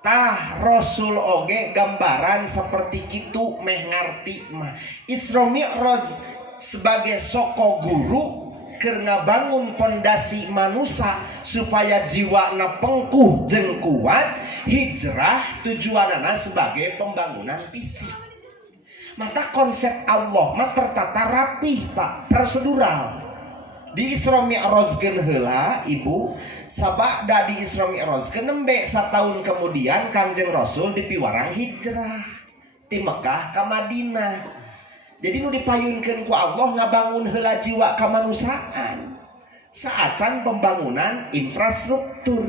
Tah Rasul oge gambaran seperti kitu meh ngarti mah. Isra Mi'raj sebagai soko guru keur ngabangun pondasi manusia supaya jiwana pengkuh jeung kuat. Hijrah tujuanana sebagai pembangunan fisik. Mata konsep Allah mah tertata rapih Pak, prosedural. Di Isra Mi'rajkeun heula Ibu, sabada di Isra Mi'rajkeun nembe satahun kemudian Kangjeng Rasul dipiwarang hijrah. ti Mekah ka Madinah. Jadi nu dipayunkeun ku Allah ngabangun heula jiwa kamanusiaan. Saacan pembangunan infrastruktur.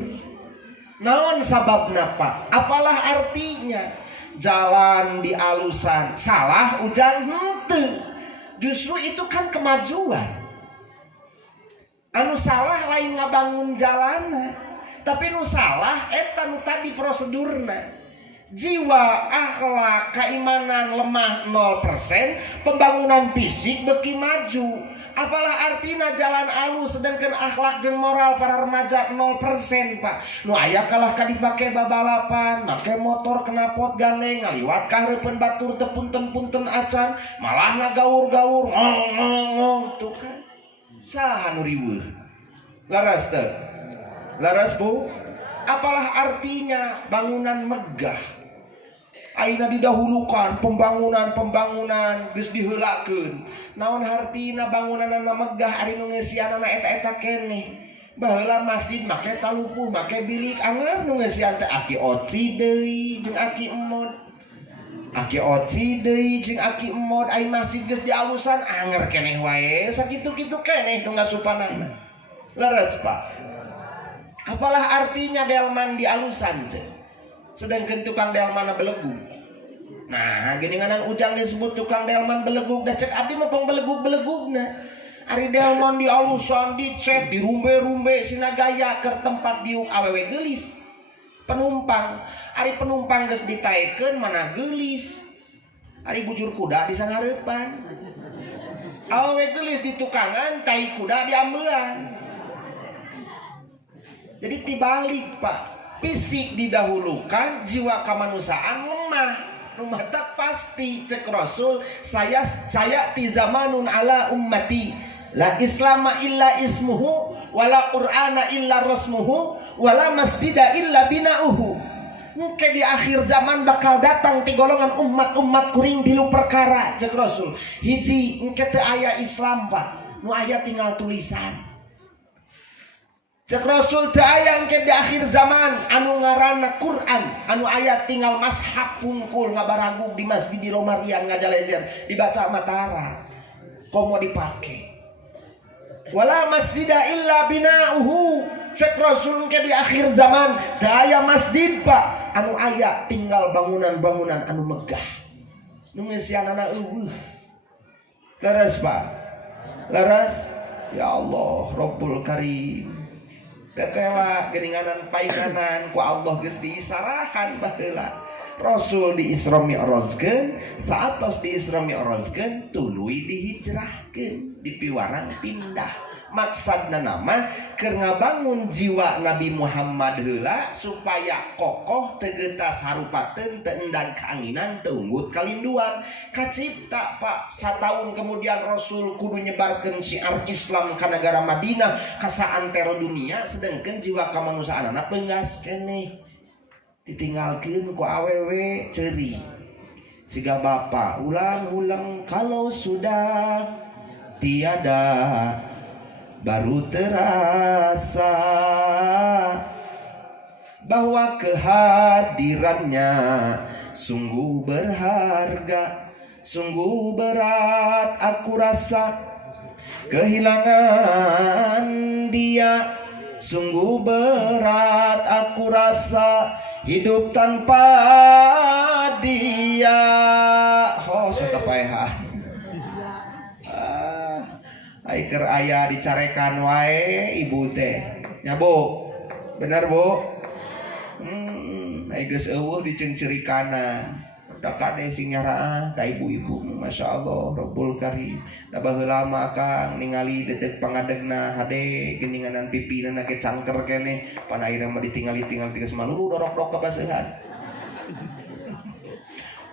Naon sababna Pak? Apalah artinya? Jalan di alusan salah ujang henteu. Justru itu kan kemajuan. Anu salah lain ngabangun jalan, tapi nu salah eta nu tadi prosedurna. Jiwa, akhlak, keimanan lemah 0%, pembangunan fisik beki maju. Apalah artinya jalan alus sedangkan akhlak jeung moral para remaja 0% Pak. Nu aya kalah ka dipake babalapan, make motor knalpot gandeng, ngaliwat ka hareupeun batur teu punten-punten acan, malah ngagaur-gaur ngong tuh kan. Saha nu riweuh? Laras teu? Laras Bu? Apalah artinya bangunan megah? Aina didahulukan pembangunan geus diheulakeun. Naon hartina bangunanna megah ari nu ngeusianana eta-eta keneh. Baheula masjid make talupuh, make bilik anger nu ngeusian teh aki oci deui jeung aki emod. Aki oci deui jeung aki emod ai masjid geus dialusan anger keneh wae sakitu-kitu keneh nu ngasupanana. Leres Pak. Apalah artinya delman dialusan ce? Sedangkan tukang delman belegug. Nah, geninganan ujang disebut tukang delman belegug. Da cek abdi mah pangbelegug-belegugna. Ari delman dialusan, dicet, dirumbe-rumbe sina gaya keur tempat diuk awewe geulis. Penumpang, ari penumpang geus ditaekeun mana geulis. Ari bujur kuda di sangareupan. Awewe geulis di tukangan, tai kuda diambelan. Jadi tibalik Pak, fisik didahulukan, jiwa kemanusiaan lemah. Rumah tak pasti cek Rasul, saya ti zamanun ala ummati, la islama illa ismuhu, wala qur'ana illa rasmuhu, wala masjida illa bina'uhu. Mungkin di akhir zaman bakal datang ti golongan umat-umat kuring tilu perkara cek Rasul. Hiji engke teu aya Islam Pak, nu aya tinggal tulisan. Cek Rasul teu aya engke di akhir zaman anu ngaranna Quran, anu aya tinggal mashab pungkul ngabaragug di masjid di Romarian ngajalejer dibaca matara. Komo dipake. Wala masjida illa bina'uhu. Cek Rasul engke di akhir zaman teu aya masjid Pak, anu aya tinggal bangunan-bangunan anu megah. Nu ngeusianana eueuh. Leres Pak. Leres? Ya Allah, Rabbul Karim. Tetela geninganan painganan ku Allah geus diisarahan baheula. Rasul di Isra Mi'rajkeun, saatos di Isra Mi'rajkeun tuluy dihijrahkeun, dipiwarang pindah. Maksudna nama keur ngabangun jiwa Nabi Muhammad heula supaya kokoh teu geutas harupateun teu endang kaanginan teu unggut kalinduan. Kacipta Pak, sataun kemudian Rasul kudu nyebarkeun syiar Islam ka negara Madinah ka saantero dunia, sedengkeun jiwa kamanusiaanna peunggas keneh. Ditinggalkeun ku awewe ceuri. Siga bapa ulang-ulang kalau sudah tiada baru terasa bahwa kehadirannya sungguh berharga, sungguh berat aku rasa kehilangan dia, sungguh berat aku rasa hidup tanpa dia. Oh, sudah paehan. Aiker ayah dicarekan wae ibu teh. Ya Bu. Bener Bu? Ai geus eueuh diceungcerikana. Da kade sing nyaraah ka ibu-ibu. Masyaallah Rabbul Karim. Da baheula mah Kang ningali dedeg pangadegna hade geninganan pipina ke cangker keneh. Pan ayeuna mah ditingali-tingali geus maluru dorok-dorok ka baseuhan.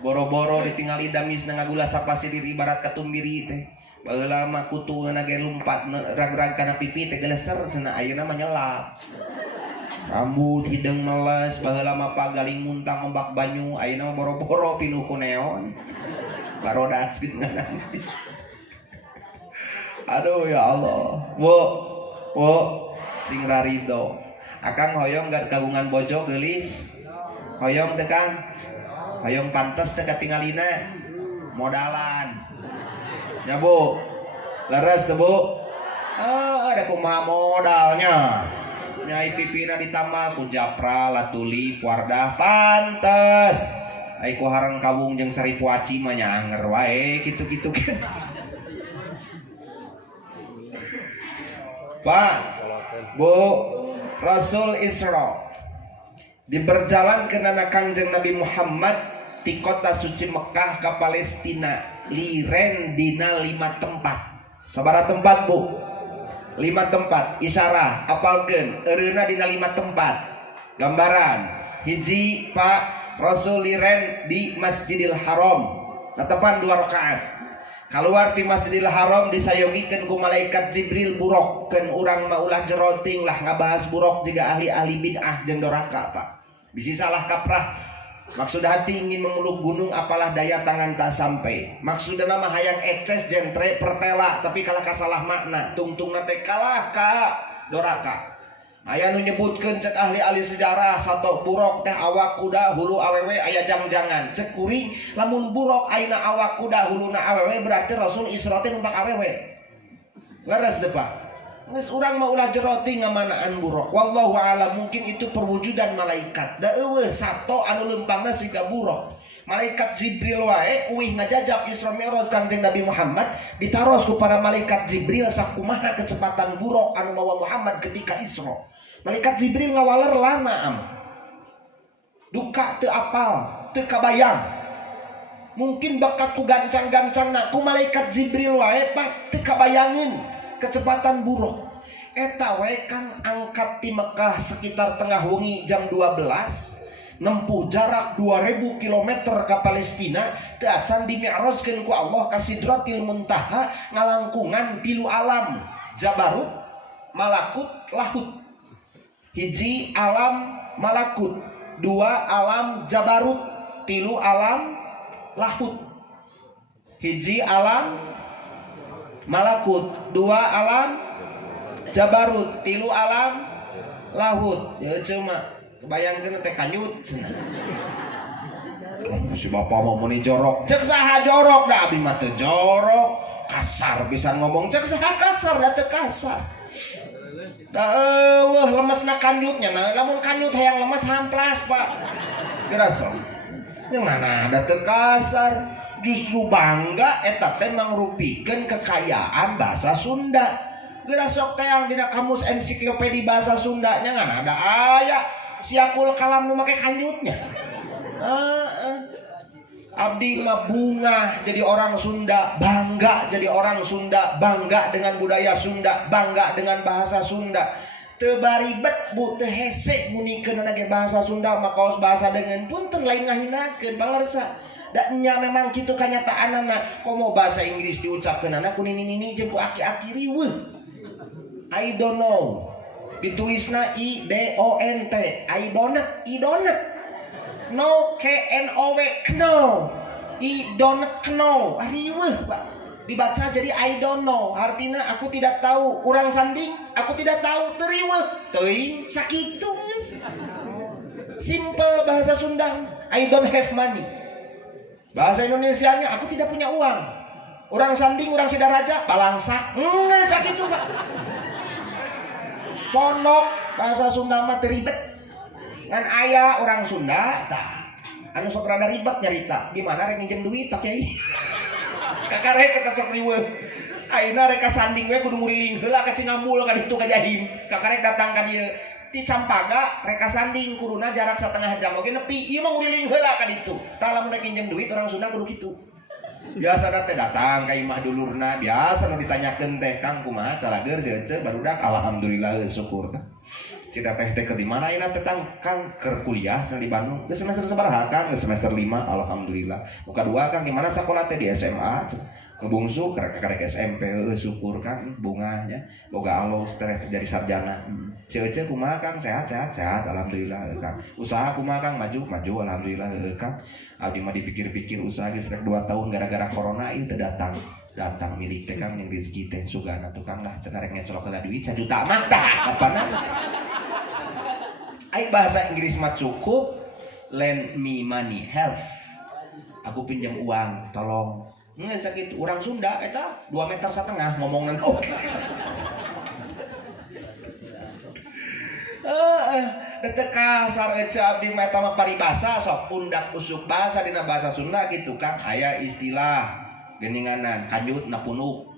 Boro-boro ditingali damisna ngagula sapasidir ibarat katumbiri teh. Baheula mah kutuna ge lumpat rag-rag kana pipi teh geleser cenah ayeuna mah nyelap. Rambut hidung meles, baheula mah pagaling muntang ombak banyu, ayeuna mah boro-boro pinuh ku neon. Barodas geunan. Aduh ya Allah. Bu, sing rarido. Akang hoyong gak kagungan bojo geulis? Hoyong teh Kang? Hayong pantes teh katingalina modalan. Ya Bu. Leres teh Bu. Ada kumaha modalnya. Nyai pipina ditambah ku japra, latuli, wardah pantes. Ai ku harang kawung jeung sari puaci mah nyanger wae kitu-kitu kan. Pak, Bu, Rasul Isra diberjalan ke nana Kangjeng Nabi Muhammad di kota suci Mekah ke Palestina, liren dina 5 tempat. Sabaraha tempat Bu? 5 tempat. Isyarah apalkeun eureuna dina 5 tempat. Gambaran hiji Pak, Rasul liren di Masjidil Haram, netepan 2 rakaat. Keluar di Masjidil Haram disayogikeun ku malaikat Jibril burok, keun urang mah ulah jeroting lah ngabahas burok juga ahli-ahli bid'ah jeung doraka Pak. Bisi salah kaprah. Maksud hati ingin memeluk gunung apalah daya tangan tak sampai. Maksudna mah hayang ekses jentre pertela tapi kalah kasalah makna. Tungtungna teh kalah ka doraka. Aya nu nyebutkeun cek ahli-ahli sejarah sato burok teh awak kuda hulu awewe aya jangjangan. Cek kuring lamun burok aina awak kuda huluna awewe berarti Rasul Isra teh numpak awewe. Leres teh Pak. Geus urang mah ulah jeroti ngamanaan burok. Wallahu a'lam, mungkin itu perwujudan malaikat. Da eueuh sato anu leumpangna siga burok. Malaikat Jibril wae uih ngajajab Isra Mi'raj Kangjeng Nabi Muhammad ditaros ku para malaikat Jibril sakumaha kecepatan buruk anu mawa Muhammad ketika Isra. Malaikat Jibril ngawaler lana am. Duka teu apal, teu kabayang. Mungkin bakat ku gancang-gancangna ku malaikat Jibril wae pak teu kabayangin kecepatan buruk. Eta wae kan angkat ti Mekah sekitar tengah wengi jam 12. Nempuh jarak 2000 km ke Palestina teu acan dimi'rajkeun ku Allah ka Sidratil Muntaha ngalangkungan 3 alam, Jabarut, Malakut, Lahut. Hiji alam Malakut, 2 alam Jabarut, 3 alam Lahut. Hiji alam Malakut, 2 alam Jabarut, 3 alam Lahut. Ya cuma kebayangkeun teh kanyut cenah. Si bapak mau meni jorok. Cek saha jorok da abdi mah teu jorok. Kasar pisan ngomong cek saha kasar da teu kasar. Da eueuh lemesna kanyutnya nah lamun kanyut hayang lemes hamplas Pak. Gerasong. Yang mana da teu kasar. Justru bangga eta teh mangrupikeun kekayaan bahasa Sunda. Gerasok teh yang dina kamus ensiklopedi bahasa Sundanya ngan ada aya siakul kalam nu make kanyutnya. Abdi mah bunga jadi orang Sunda, bangga jadi orang Sunda, bangga dengan budaya Sunda, bangga dengan bahasa Sunda. Teu baribet bu teu hese munikeun na ge bahasa Sunda mah kaos bahasa dengan punten lain ngahinakeun pangarsa. Da nya memang kitu kanyataanna komo bahasa Inggris diucapkeunana ku nini-nini jeung ku aki-aki riweuh. I don't know. Ditulisna I-D-O-N-T, I donut, no K-N-O-W, kno, I donut kno, ariweuh Pak, dibaca jadi I don't know, artinya aku tidak tahu, urang sanding, aku tidak tahu, teriweuh, teuing, sakitu, simple bahasa Sunda, I don't have money, bahasa Indonesianya, aku tidak punya uang, urang sanding, urang sidaraja, balangsak, sakitu Pak. Pondok bahasa Sunda mah ribet ngan aya orang Sunda tah anu sok rada ribet nyarita gimana rek nginjem duit tak Kyai kakarek eta sok riweuh ayeuna rek sanding we kudu nguriling heula ka Cingambul ka ditu ka Jahim kakarek datang ka dieu ti Campaga rek sanding kuduna jarak 1/2 jam oge nepi ieu mah nguriling heula ka ditu tah lamun rek nginjem duit orang Sunda kudu kitu. Biasa teh datang ka imah dulurna biasa nu ditanyakeun teh Kang kumaha calageur ceuceu barudak alhamdulillah syukur kan. Cita teh ke di mana ayeuna teh Kang keur kuliah di Bandung. Geus semester sabaraha Kang? Geus semester 5 alhamdulillah. Muka 2 Kang di mana sakola teh di SMA. Ngebungsu karek SMP heueuh syukur Kang bunganya boga alus teh jadi sarjana. Ceuceu kumaha Kang sehat alhamdulillah Kang. Usaha kumaha Kang maju alhamdulillah Kang. Abdi mah dipikir-pikir usaha geus rek 2 tahun gara-gara corona ieu teh datang milik teh Kang yang rezeki teh sugana tukang lah cenah rek ngecolok ka duit 1 juta mah tah kapanna. Ai bahasa Inggris mah cukup lend me money help aku pinjam uang tolong. Nggak sakit orang Sunda eta 2,5 meter ngomongna oke. Teka kasar aja abdi mah eta mah paribasa sok pundak usuk bahasa dina bahasa Sunda gitu kan. Aya istilah geuninganan kanjut na punuk.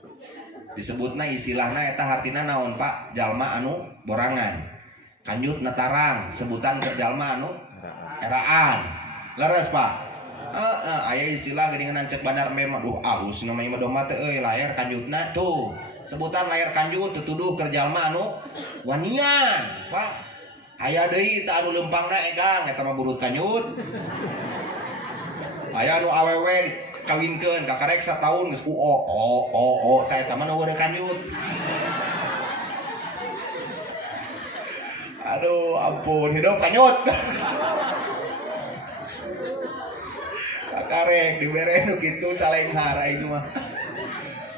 Disebutna istilahna eta hartina naon Pak? Jalma anu borangan. Kanjut na tarang, sebutan ke jalma anu eraan. Leres Pak. Aya istilah geuninganan cek bandar memang duh alus namanya mah domba teh euy layar kanjutna tuh. Sebutan layar kanjut tutuduh ke jalma anu wanian, Pak. Aya deui teh anu lempangna egang eta mah burut kanjut. Aya anu awewe dikawinkeun ka karek sataun geus teh eta mah nu kanjut. Aduh ampun hidup kanjut. Karek dibere nu kitu calenghar aing mah.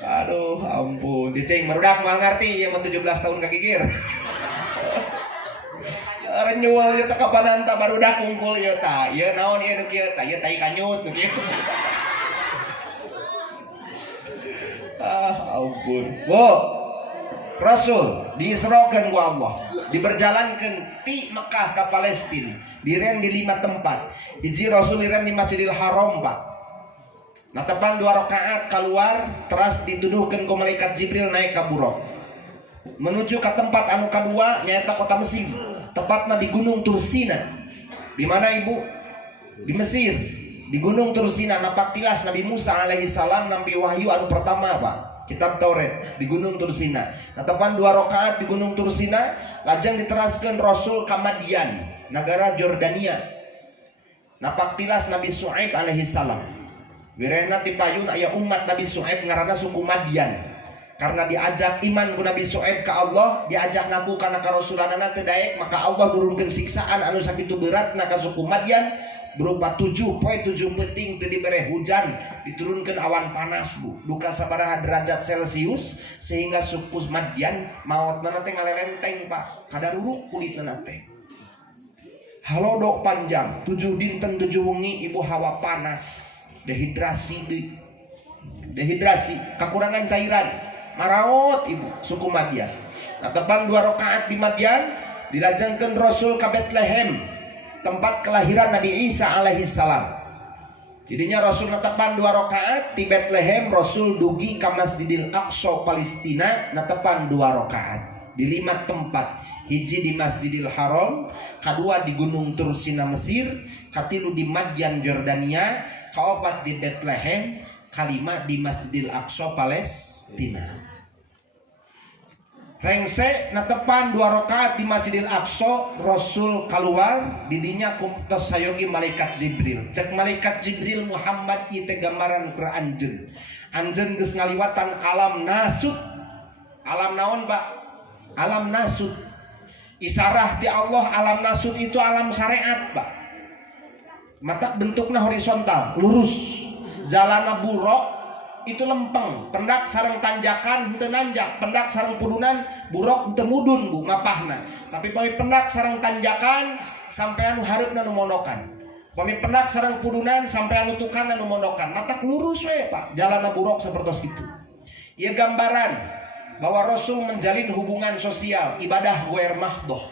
Aduh ampun dicing barudak moal ngarti ieu mah 17 tahun kagigir. Renyual ieu teh kapanan tah barudak kungkul ieu tah. Ieu naon ieu nu kieu tah ieu tai kanyut nu kieu. Ampun. Rasul diisrokeun ku Allah, diberjalankeun ti Mekah ke Palestina, direm di 5 tempat. Hiji Rasul direm di Masjidil Haram, Pak. Nah tepan 2 rakaat keluar, terus dituduhkeun ku malaikat Jibril naik ka buraq. Menuju ke tempat anu kadua nyaeta kota Mesir, tepatna di Gunung Tursina. Di mana Ibu? Di Mesir. Di Gunung Tursina napak tilas Nabi Musa alaihi salam nampi wahyu anu pertama, Pak. Kitab Taurat di Gunung Tursina. Nah tepan 2 rakaat di Gunung Tursina, lajeng diteraskeun Rasul ka Madian, negara Jordania. Napak tilas Nabi Syuaib alaihi salam. Wirehna ti payun aya umat Nabi Syuaib ngaranna suku Madian. Karena diajak iman ku Nabi Syuaib ka Allah, diajak ngaku kana karasulanana teu daek, maka Allah nurunkeun siksaan anu sakitu beratna ka suku Madian berupa 7 peting teu dibere hujan, diturunkeun awan panas Bu, duka sabaraha derajat Celcius sehingga suku Madian maotna teh ngalelenteng Pak, kadaruruk kulitna teh. Halodok panjang 7 dinten 7 wengi Ibu hawa panas, dehidrasi kekurangan cairan, maraot Ibu suku Madian. Nah tepan 2 rakaat di Madian dilajengkeun Rasul ka Bethlehem, tempat kelahiran Nabi Isa alaihi salam. Jadinya Rasul netepan 2 rakaat di Bethlehem, Rasul dugi ke Masjidil Aqsa Palestina netepan 2 rakaat di 5 tempat. Hiji di Masjidil Haram, kedua di Gunung Tursina Mesir, katilu di Madian Jordania, kaopat di Bethlehem, kalima di Masjidil Aqsa Palestina. Rengse netepan 2 rakaat di Masjidil Aqsa, Rasul keluar didinya kumtos sayogi malaikat Jibril. Cek malaikat Jibril Muhammad ieu teh gambaran keur anjeun. Anjeun geus ngaliwatan alam nasut. Alam naon, Pak? Alam nasut. Isarah ti Allah alam nasut itu alam syariat, Pak. Matak bentukna horizontal, lurus. Jalana buruk itu lempeng, pendak sareng tanjakan henteu nanjak, pendak sareng pudunan buruk henteu mudun Bu mapahna. Tapi pami pendak sareng tanjakan sampean hareupna nu mondokan. Pami pendak sareng pudunan sampean nutukan nu mondokan. Matak lurus we Pak, jalanna buruk sapertos kitu. Ieu gambaran bahwa Rasul menjalin hubungan sosial, ibadah guer mahdoh.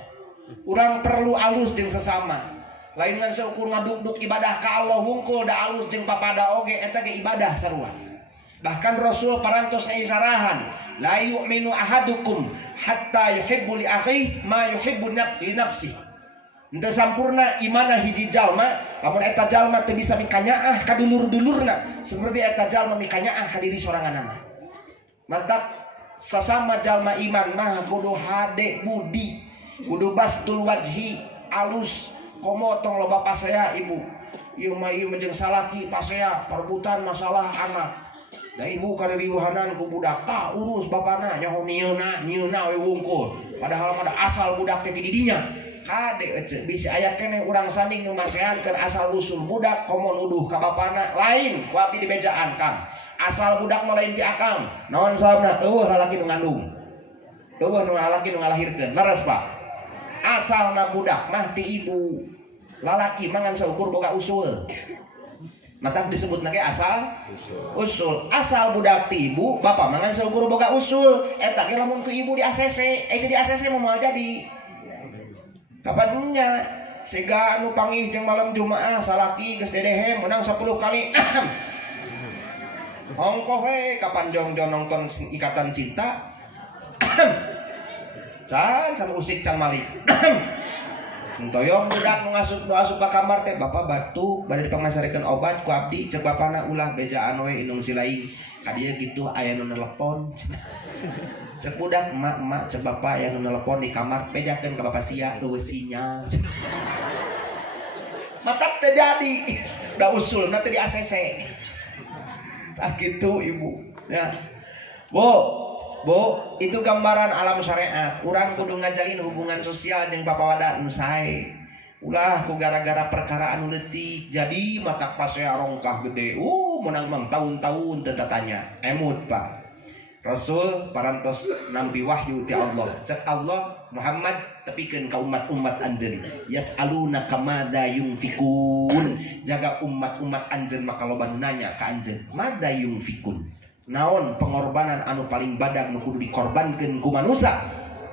Urang perlu alus jeung sesama. Lain ngan seukur ngaduk-duk ibadah ka Allah wungkul da alus jeung papada oge eta ge ibadah sarua. Bahkan Rasul parantos ngaisarahan, la yu'minu ahadukum hatta yuhibbu li akhihi ma yuhibbu li nafsihi. Henteu sampurna imanna hiji jalma lamun eta jalma teu bisa mikanyaah ka dulur-dulurna seperti eta jalma mikanyaah ka diri soranganana. Mantap sasama jalma iman mah kudu hade budi, kudu bastul wajhi, alus komo tong loba pasea Ibu. Ieu mah ieu jeung salaki pasea perebutan masalah anak. Da ibu kaririwahanan ku budak tah urus bapana nyaho nyieuna we wungkul padahal mah asal budak teh di didinya kade ece bisi aya keneh urang sanding nu masehankeun asal usul budak komo nuduh ka bapana lain ku abdi di bejaan Kang asal budak mah lain ti akang naon sababna eueuh lalaki nu ngandung eueuh nu lalaki nu ngalahirkeun leres Pak asalna budak mah ti ibu lalaki mangan seukur boga usul mata disebut lagi asal usul. Asal budak ti ibu bapak mangan guru boga usul eta ge lamun ke ibu di ACC di ACC mau jadi kapan nya siga anu panggih jeung malam Jumaah salaki geus dedehem menang 10 kali ongkoh he kapan jong nonton Ikatan Cinta can usik can malik toyong budak nu asup ka kamar teh bapak batuk bade dipangasarikeun obat ku abdi cek bapana ulah bejaan we inung silaing ka dieu kitu aya nu nelepon cek budak emak cek bapak aya nu nelepon di kamar pejakeun ka bapak sia eueuh sinyal matak teh jadi da usulna teh di ACC tah kitu ibu ya Bu, itu gambaran alam syariat. Urang kudu ngajalin hubungan sosial jeung papawada anu sae. Ulah ku gara-gara perkara anu leutik jadi matak pasea rongkah gede. Menang mang tahun-tahun teu tatanya. Emut, Pak. Rasul parantos nampi wahyu ti Allah. Cek Allah Muhammad tepikeun ka umat-umat anjeun. Yas'aluna kamada yunfikun. Jaga umat-umat anjeun maka loba nanya ka anjeun. Mada yunfikun. Naon pengorbanan anu paling badag nu kudu dikorbankeun ku manusia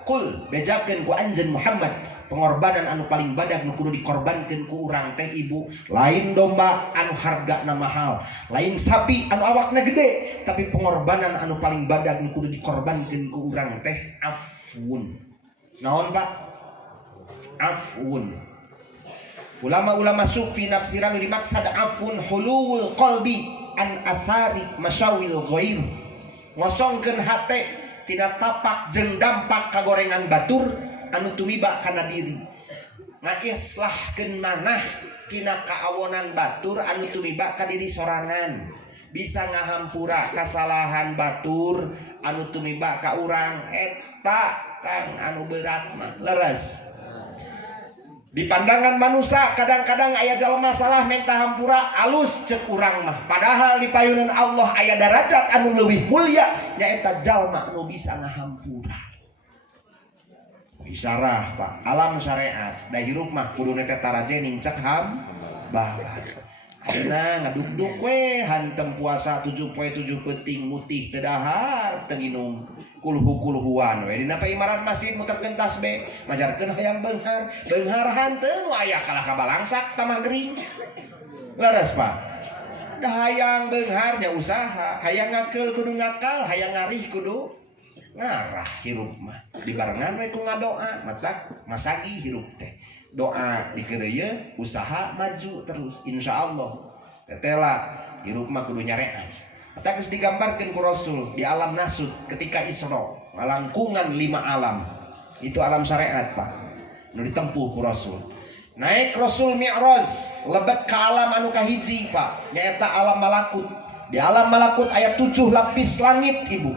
kul bejakeun ku anjeun Muhammad pengorbanan anu paling badag nu kudu dikorbankeun ku urang teh ibu lain domba anu hargana mahal lain sapi anu awakna gede tapi pengorbanan anu paling badag nu kudu dikorbankeun ku urang teh afun naon Pak afun ulama-ulama sufi nafsiran dimaksud afun hulul qalbi an athari masyawil ghair ngosongkeun hate tina tapak jeung dampak kagorengan batur anu tumiba kana diri ngaislahkeun manah tina kaawonan batur anu tumiba ka diri sorangan bisa ngahampura kasalahan batur anu tumiba ka urang eta Kang anu berat mah leres. Di pandangan manusia kadang-kadang aya jalma salah minta hampura alus cek urang mah padahal di payunan Allah aya darajat anu leuwih mulia nyaeta jalma anu bisa ngahampura isarah Pak alam syariat da hirup mah kudu teh tarajening cek hambalan ayeuna ngadugdug we hantem puasa 7 poe 7 peuting mutih teu dahar teu nginum kulhu-kulhuan we dina imarat masjid muterkeun tasbih majarkeun hayang beunghar hanteu nu aya kalah kabalangsak tamah gering leres Pak da hayang beunghar nya usaha hayang ngakeul kudu ngakal hayang ngarih kudu ngarah hirup mah dibarengan we ku ngadoa matak masagi hirup teh doa dikeureuyeun usaha maju terus insyaallah tetela hirup mah kudu nyarean eta geus digambarkeun ku Rasul di alam nasud ketika Isra ngalangkungan 5 alam itu alam syariat Pak nu ditempuh ku Rasul naik Rasul Mi'raj lebet ka alam anu kahiji Pak nyaeta alam malakut di alam malakut aya 7 lapis langit ibu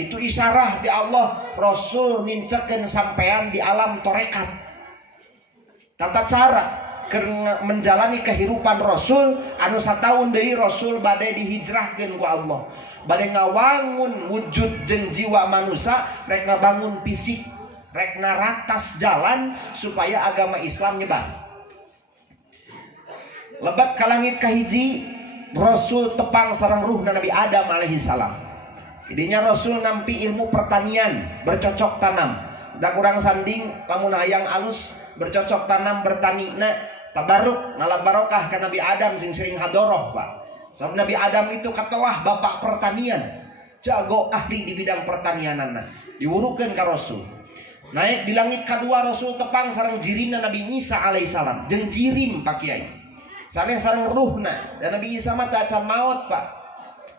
itu isyarah di Allah Rasul nincekeun sampean di alam torekat tata cara menjalani kehidupan Rasul anu sataun deui Rasul bade dihijrahkeun ku Allah bade ngawangun wujud jeung jiwa manusia rek ngabangun fisik rek naratas jalan supaya agama Islam nyebar lebat ka langit kahiji Rasul tepang sareng ruhna Nabi Adam alaihi salam idinya Rasul nampi ilmu pertanian bercocok tanam da kurang sanding lamun hayang alus bercocok tanam bertani na tabaruk ngalah barokah ka Nabi Adam sing sering hadoroh Pak sebab Nabi Adam itu katelah bapak pertanian jago ahli di bidang pertanianana diwurukeun ka Rasul naik di langit kedua Rasul tepang sareng jirimna Nabi Isa alaihissalam jeung jirim Pak Kiai saneh sareng ruhna dan Nabi Isa mah teu acan maot Pak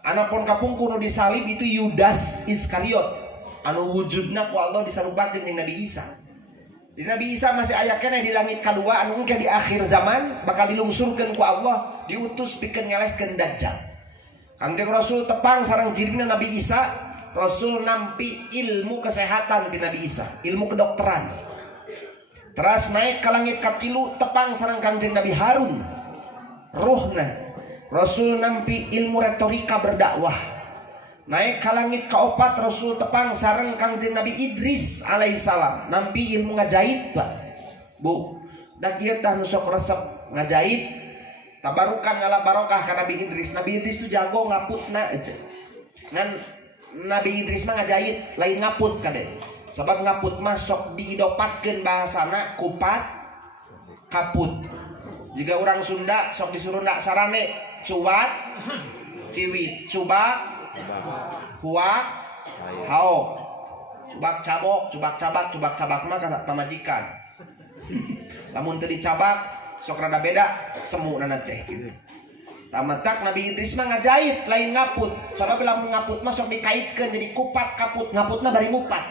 anapun kapungkur nu disalib itu Yudas Iskariot anu wujudna ku Allah disarupakeun jeung Nabi Isa. Di Nabi Isa masih aya keneh di langit kedua anu engke di akhir zaman bakal dilungsurkeun ku Allah diutus pikeun ngalehkeun Dajjal. Kangjeng Rasul tepang sareng jirimna Nabi Isa, Rasul nampi ilmu kesehatan di Nabi Isa, ilmu kedokteran. Terus naik ke langit katilu tepang sareng Kangjeng Nabi Harun. Ruhna Rasul nampi ilmu retorika berdakwah. Naik ke langit keopat Rasul tepang sareng Kangjeng Nabi Idris alaihissalam nampi ilmu ngajait Pak Bu dak ieu tah nu sok resep ngajait tabarukan ngalah barokah ka Nabi Idris. Nabi Idris tuh jago ngaputna aja. Ngan Nabi Idris mah ngajait lain ngaput kade. Sebab ngaput mah sok diidopatkeun bahasana kupat kaput. Jika orang Sunda sok disuruh ndak sarane cuat ciwit, cubak huak hao, cubak cabak mah pamajikan. Lamun teu dicabak sok rada beda semuna teh gitu. Tamatak Nabi Idris mah ngajait lain ngaput. Sabab lamun ngaput mah sok dikaitkeun jadi kupat kaput, ngaputna bari mupat.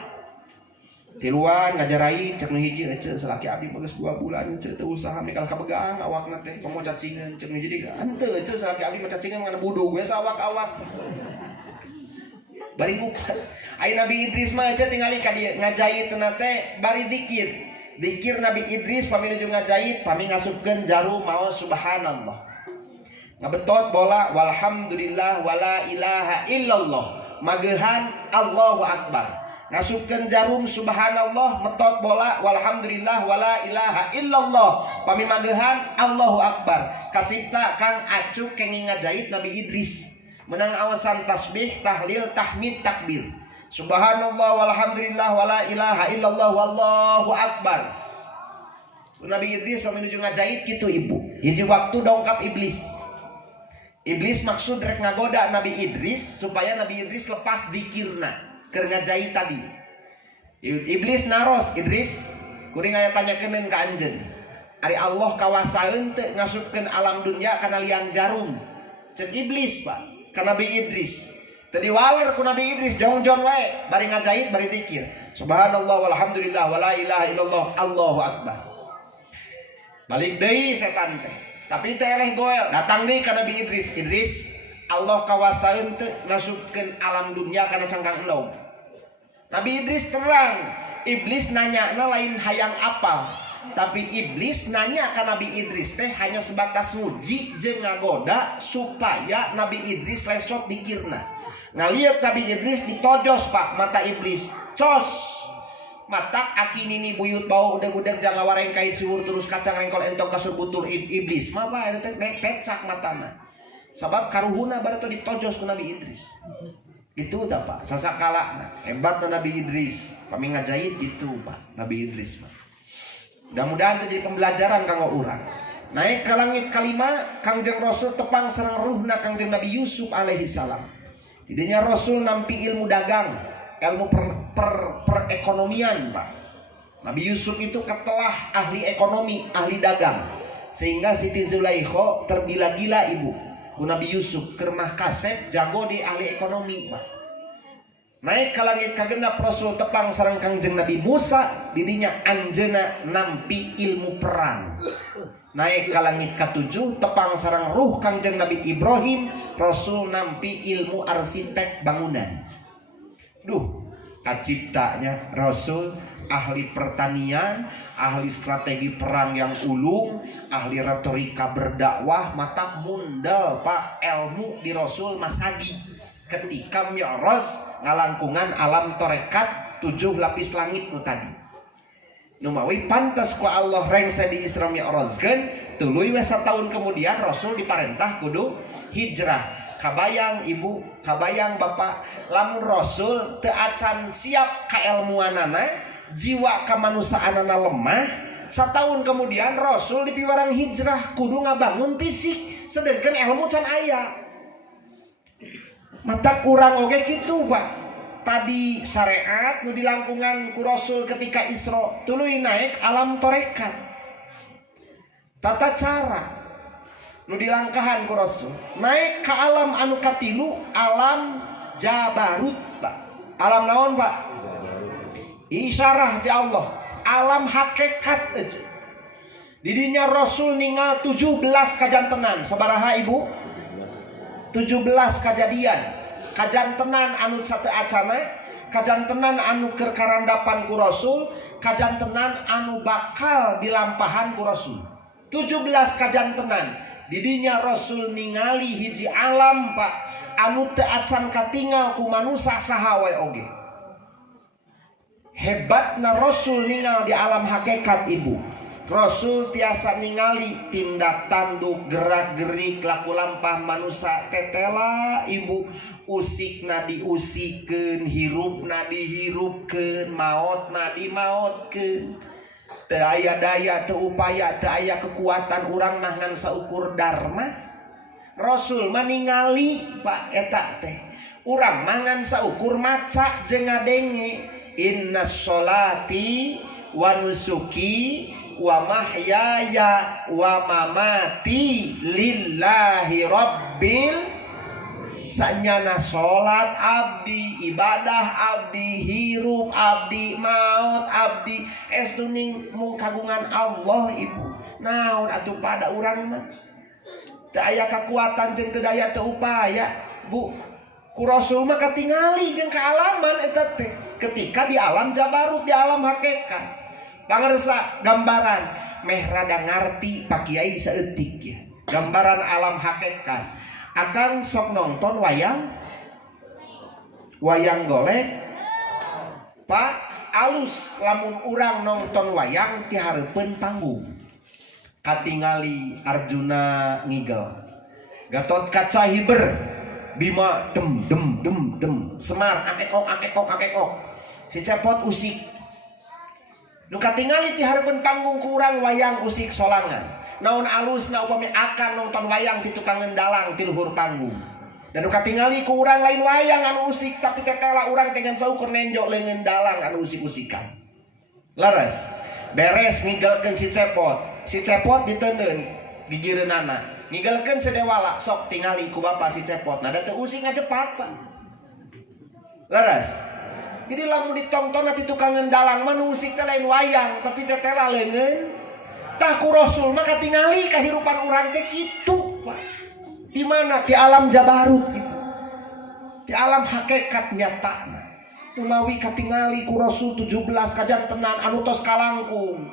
Tiluan ngajarain cek nu hiji ece salaki abdi bagus 2 bulan cek teu usaha mikal kapegang awakna teh komo cacingan cek nu hiji henteu ece salaki abdi mah cacingan mangana budug we awak-awak bari mupat. Ai Nabi Idris mah ece tingali ka dieu ngajahitna teh bari dikir Nabi Idris pami nuju ngajahit pami ngasupkeun jarum maos subhanallah ngabetot bola walhamdulillah wala ilaha illallah magehan Allahu akbar. Ngasupkeun jarum subhanallah metot bola walhamdulillah wala ilaha illallah pami magehan Allahu akbar. Kacipta Kang Acuk kenging ngajahit Nabi Idris menang awasan tasbih tahlil tahmid takbir subhanallah walhamdulillah wala ilaha illallah wallahu akbar. Nabi Idris pami nuju ngajahit kitu ibu. Hiji waktu dongkap Iblis maksud rek ngagoda Nabi Idris supaya Nabi Idris lepas dikirna keur ngajahit tadi. Iblis naros Idris kuring aya tanyakeun ka anjeun. Ari Allah kawasaeun teu ngasupkeun alam dunya kana liang jarum. Ceuk Iblis Pak ka Nabi Idris. Teu diwaler ku Nabi Idris jongjon wae bari ngajahit bari zikir. Subhanallah walhamdulillah wala ilaha illallah Allahu akbar. Balik deui setan teh. Tapi teh eleh goel datang deui ka Nabi Idris. Idris Allah kawasaeun teu ngasupkeun alam dunya kana cangkang endog. Nabi Idris terang, Iblis nanya lain hayang apal, tapi Iblis nanya ke Nabi Idris teh hanya sebatas nguji jeung ngagoda supaya Nabi Idris lesot dikirna. Ngaliat Nabi Idris ditojos Pak mata Iblis, cos matak aki nini buyut bau udeg-udeg jangan wareng kai siwur terus kacang rengkol entong kasebutur Iblis, mapa eta teh pecak matana. Sabab karuhuna baru tuh ditojos ku Nabi Idris. Gitu dah Pak, sasakala hebat Nabi Idris. Kami ngajahit gitu Pak, Nabi Idris Pak. Mudah-mudahan itu jadi pembelajaran kanggo urang. Naik ke langit kalima, Kangjeng Rasul tepang sareng ruhna Kangjeng Nabi Yusuf alaihi salam. Didinya Rasul nampi ilmu dagang, ilmu perekonomian Pak. Nabi Yusuf itu ketelah ahli ekonomi, ahli dagang. Sehingga Siti Zulaikha tergila-gila ibu. Nabi Yusuf kermah kasep jago di ahli ekonomi Pak. Naik ke langit kagenap Rasul tepang sareng Kangjeng Nabi Musa didinya anjeuna nampi ilmu perang. Naik ke langit ketujuh tepang sareng ruh Kangjeng Nabi Ibrahim Rasul nampi ilmu arsitek bangunan. Duh, kaciptanya Rasul ahli pertanian, ahli strategi perang yang ulung, ahli retorika berdakwah, mata mundal Pak ilmu di Rasul masagi ketika mi'raj ngalangkungan alam torekat 7 lapis langit nu tadi. Nu mawi pantas ku Allah rengse di Isra Mi'rajkeun tuluy we sataun kemudian Rasul diparentah kudu hijrah. Kabayang ibu, kabayang bapak, lamun Rasul teu acan siap kailmuanana, jiwa kemanusiaanana lemah, sataun kemudian Rasul dipiwarang hijrah kudu ngabangun fisik, sedangkan ilmu can aya. Mata kurang oge kitu Pak. Tadi syariat nu dilangkungan ku Rasul ketika Isra tuluy naik alam torekat. Tata cara nu dilangkahan ku Rasul naik ke alam anu katilu, alam Jabarut Pak. Alam naon Pak? Isyarah ti Allah, alam hakikat aja. Didinya Rasul ningal 17 kajantenan. Sabaraha ibu? 17 kajadian. Kajantenan anu sate acana, kajantenan anu keur karandapan ku Rasul, kajantenan anu bakal dilampahan ku Rasul. 17 kajantenan. Didinya Rasul ningali hiji alam Pak anu teu acan katingal ku manusia saha wae oge. Hebatna Rasul ningal di alam hakikat ibu. Rasul tiasa ningali tindak tanduk gerak gerik laku lampah manusia tetela ibu usikna diusikeun hirupna dihirupkeun maotna dimaotkeun teu aya daya teu upaya teu aya kekuatan urang mah ngan saukur dharma. Rasul mah ningali Pak eta teh urang mah ngan saukur maca jeung ngadenge inna sholati wa nusuki wa mahyaya wa mamati lillahi rabbil sanyana salat abdi ibadah abdi hirup abdi maut abdi estuning mung kagungan Allah ibu naon atuh pada urang mah teu aya kakuatan jeung teu daya teu upaya bu ku Rasul mah katingali jeung kaalaman eta teh ketika di alam jabarut di alam hakikat. Pangarsa gambaran meh rada ngarti Pak Kiai saeutik ya. Gambaran alam hakikat. Akang sok nonton wayang golek. Pak alus lamun urang nonton wayang ti hareupeun panggung. Katingali Arjuna ngigel. Gatot Kaca hiber. Bima dem dem dem dem. Semar akekok. Si Cepot usik. Nu katingali ti hareupeun panggung ku urang wayang usik solangan. Naon alusna upami akan nonton wayang ti tukang ngendalang ti luhur panggung. Dan nu katingali ku urang lain wayang anu usik tapi tetela urang teh ngan saukur nenjok leungeun dalang anu usik-usikan. Leres. Beres ngigelkeun si Cepot. Si Cepot diteundeun gigireunana. Ngigelkeun sedewala sok tingali ku bapa si Cepot. Nah da teu usik ngajepat Pak. Leres. Jadi lamun ditonton nanti tukang ngendalang mah musik teh lain wayang tapi tetela leungeun tah ku Rasul mah katingali kahirupan urang teh kitu Pak. Di mana di alam jabarut gitu. Di alam hakikat nyatana tumawi katingali ku Rasul 17 kajantenan anu tos kalangkung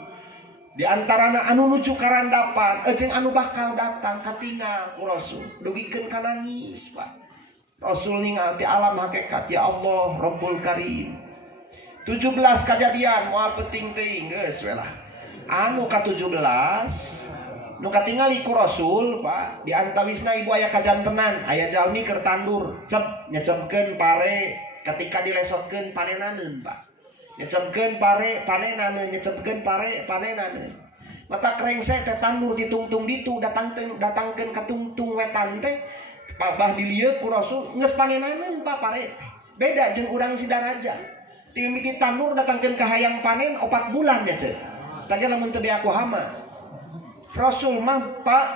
di antarana anu nuju karandapan jeung anu bakal datang katingal ku Rasul dugikeun ka nangis Pak. Rasul ningali alam hakikat ya Allah Rabbul Karim 17 kejadian moal penting teuing geus we lah anu ka-17 nu katingali ku Rasul Pak di antawisna ibu aya kajantenan aya jalmi keur tandur cep nyecepkeun pare ketika dilesotkeun panenaneun Pak nyecepkeun pare panenaneun nyecepkeun pare panenaneun mata krengsek teh tandur ditungtung ditu datangkeun ka tungtung wetan teh Babah dilieu ku Rasul geus panenaneun Pak pare beda jeung urang si daraja ti mimiti tandur datangkeun ka hayang panen 4 bulan ya ceuk tagih lamun teu beaku hama Rasul mah Pak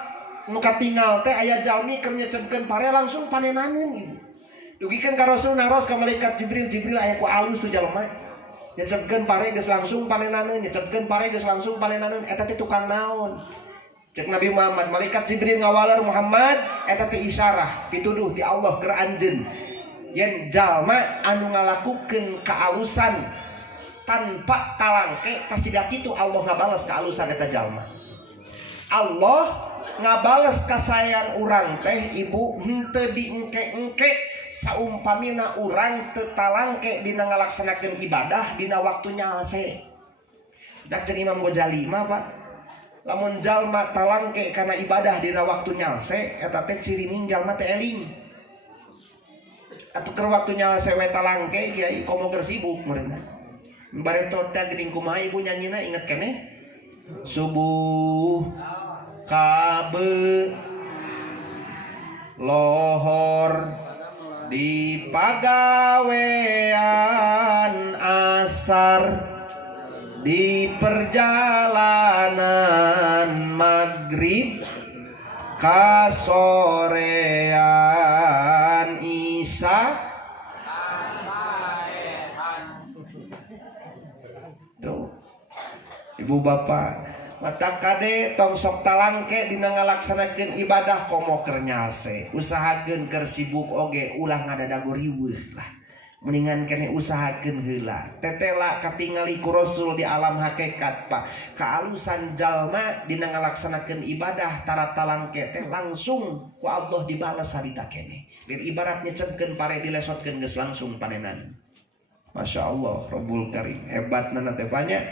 nu katingal teh aya jalmi keur nyecepkeun pare langsung panenaneun ibu dugikeun ka Rasul naros ka malaikat Jibril aya ku alus tu jalma nyecepkeun pare geus langsung panenaneun nyecepkeun pare geus langsung panenaneun eta teh tukang naon cek Nabi Muhammad malaikat Jibril ngawaler Muhammad eta teh isyarah pituduh ti Allah keur anjeun yen jalma anu ngalakukeun kaalusan tanpa talangke tasiga kitu Allah ngabales kaalusan eta jalma Allah ngabales kasayan urang teh ibu henteu diengke-engke saumpamina urang teu talangke dina ngalaksanakeun ibadah dina waktu nyalse dak jeung Imam Ghazali mah Pak lamun jalma talangke kana ibadah dina waktu nyalse eta teh ciri ning jalma teh eling atuh keur waktu nyalse we talangke kiai komo keur sibuk meureunna bareto teh geuning kumaha ibu nyanyina inget keneh subuh kabe lohor di pagawean asar di perjalanan maghrib kasorean isya tuh ibu bapak mata kade tong sok talangke dina ngalaksanakeun ibadah komo keur nyalse usahakeun keur sibuk oge ulah ngadadagu riweuh lah mendingan kene usahakeun heula tetela katingali ku Rasul di alam hakikat Pak kaalusan jalma dina ngalaksanakeun ibadah tara talangke teh langsung ku Allah dibales harita kene lir ibarat nyecepkeun pare dilesotkeun geus langsung panenan Masya Allah Rabbul Karim hebatna teh banyak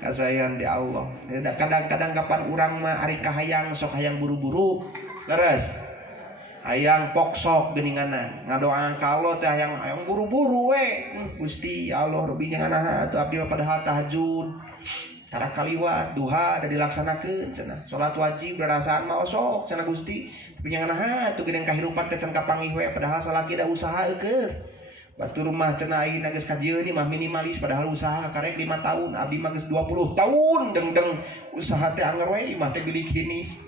kasayan di Allah. Kadang-kadang kapan urang mah ari kahayang sok hayang buru-buru leres hayang poksok geninganan ngadoa ka Allah teh hayang buru-buru we Gusti ya Allah rubi nyangana atuh abdi padahal tahajud tara kaliwat duha da dilaksanakeun cenah salat wajib rarasaan mah osok cenah Gusti tapi nyangana atuh gening kahirupan teh can kapanggih we padahal salaki da usaha eukeun batu rumah cenah ayeuna geus ka dieu mah minimalis padahal usaha karek 5 tahun abdi mah geus 20 tahun dengdeng usaha teh anger we imah teh bilik hinis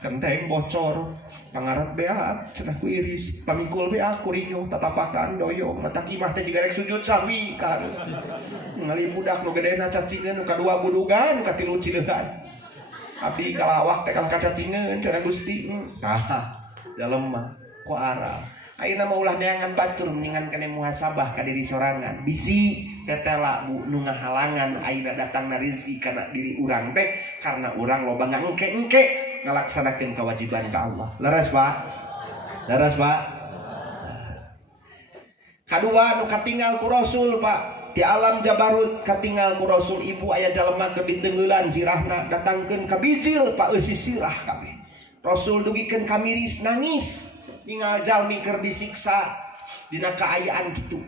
kenteng bocor pangarat bea cenah ku iris pamikul bea kurinyo tatapakan doyong mata kimah teh jiga rek sujud sahwi ka ngali budak nu gedena cacingeun nu kadua budugan nu katilu cileuhan abdi kalawak teh kalah kacacingeun cenah Gusti tah dalem mah ku arah ayeuna mah ulah neangan batur mendingan kene muhasabah ka diri sorangan bisi tetela bu nu ngahalangan ayeuna datangna rezeki kana diri urang teh karena urang loba ngangke-engke ngalaksanakeun kewajiban ka Allah. Leres Pak? Leres Pak? Kadua nu katinggal ku Rasul Pak di alam Jabarut katinggal ku Rasul ibu aya jalema keur ditenggeulan sirahna datangkeun ka bijil Pak eusi sirah kabeh. Rasul dugikeun ka miris nangis tinggal jalmi keur disiksa dina kaayaan kitu.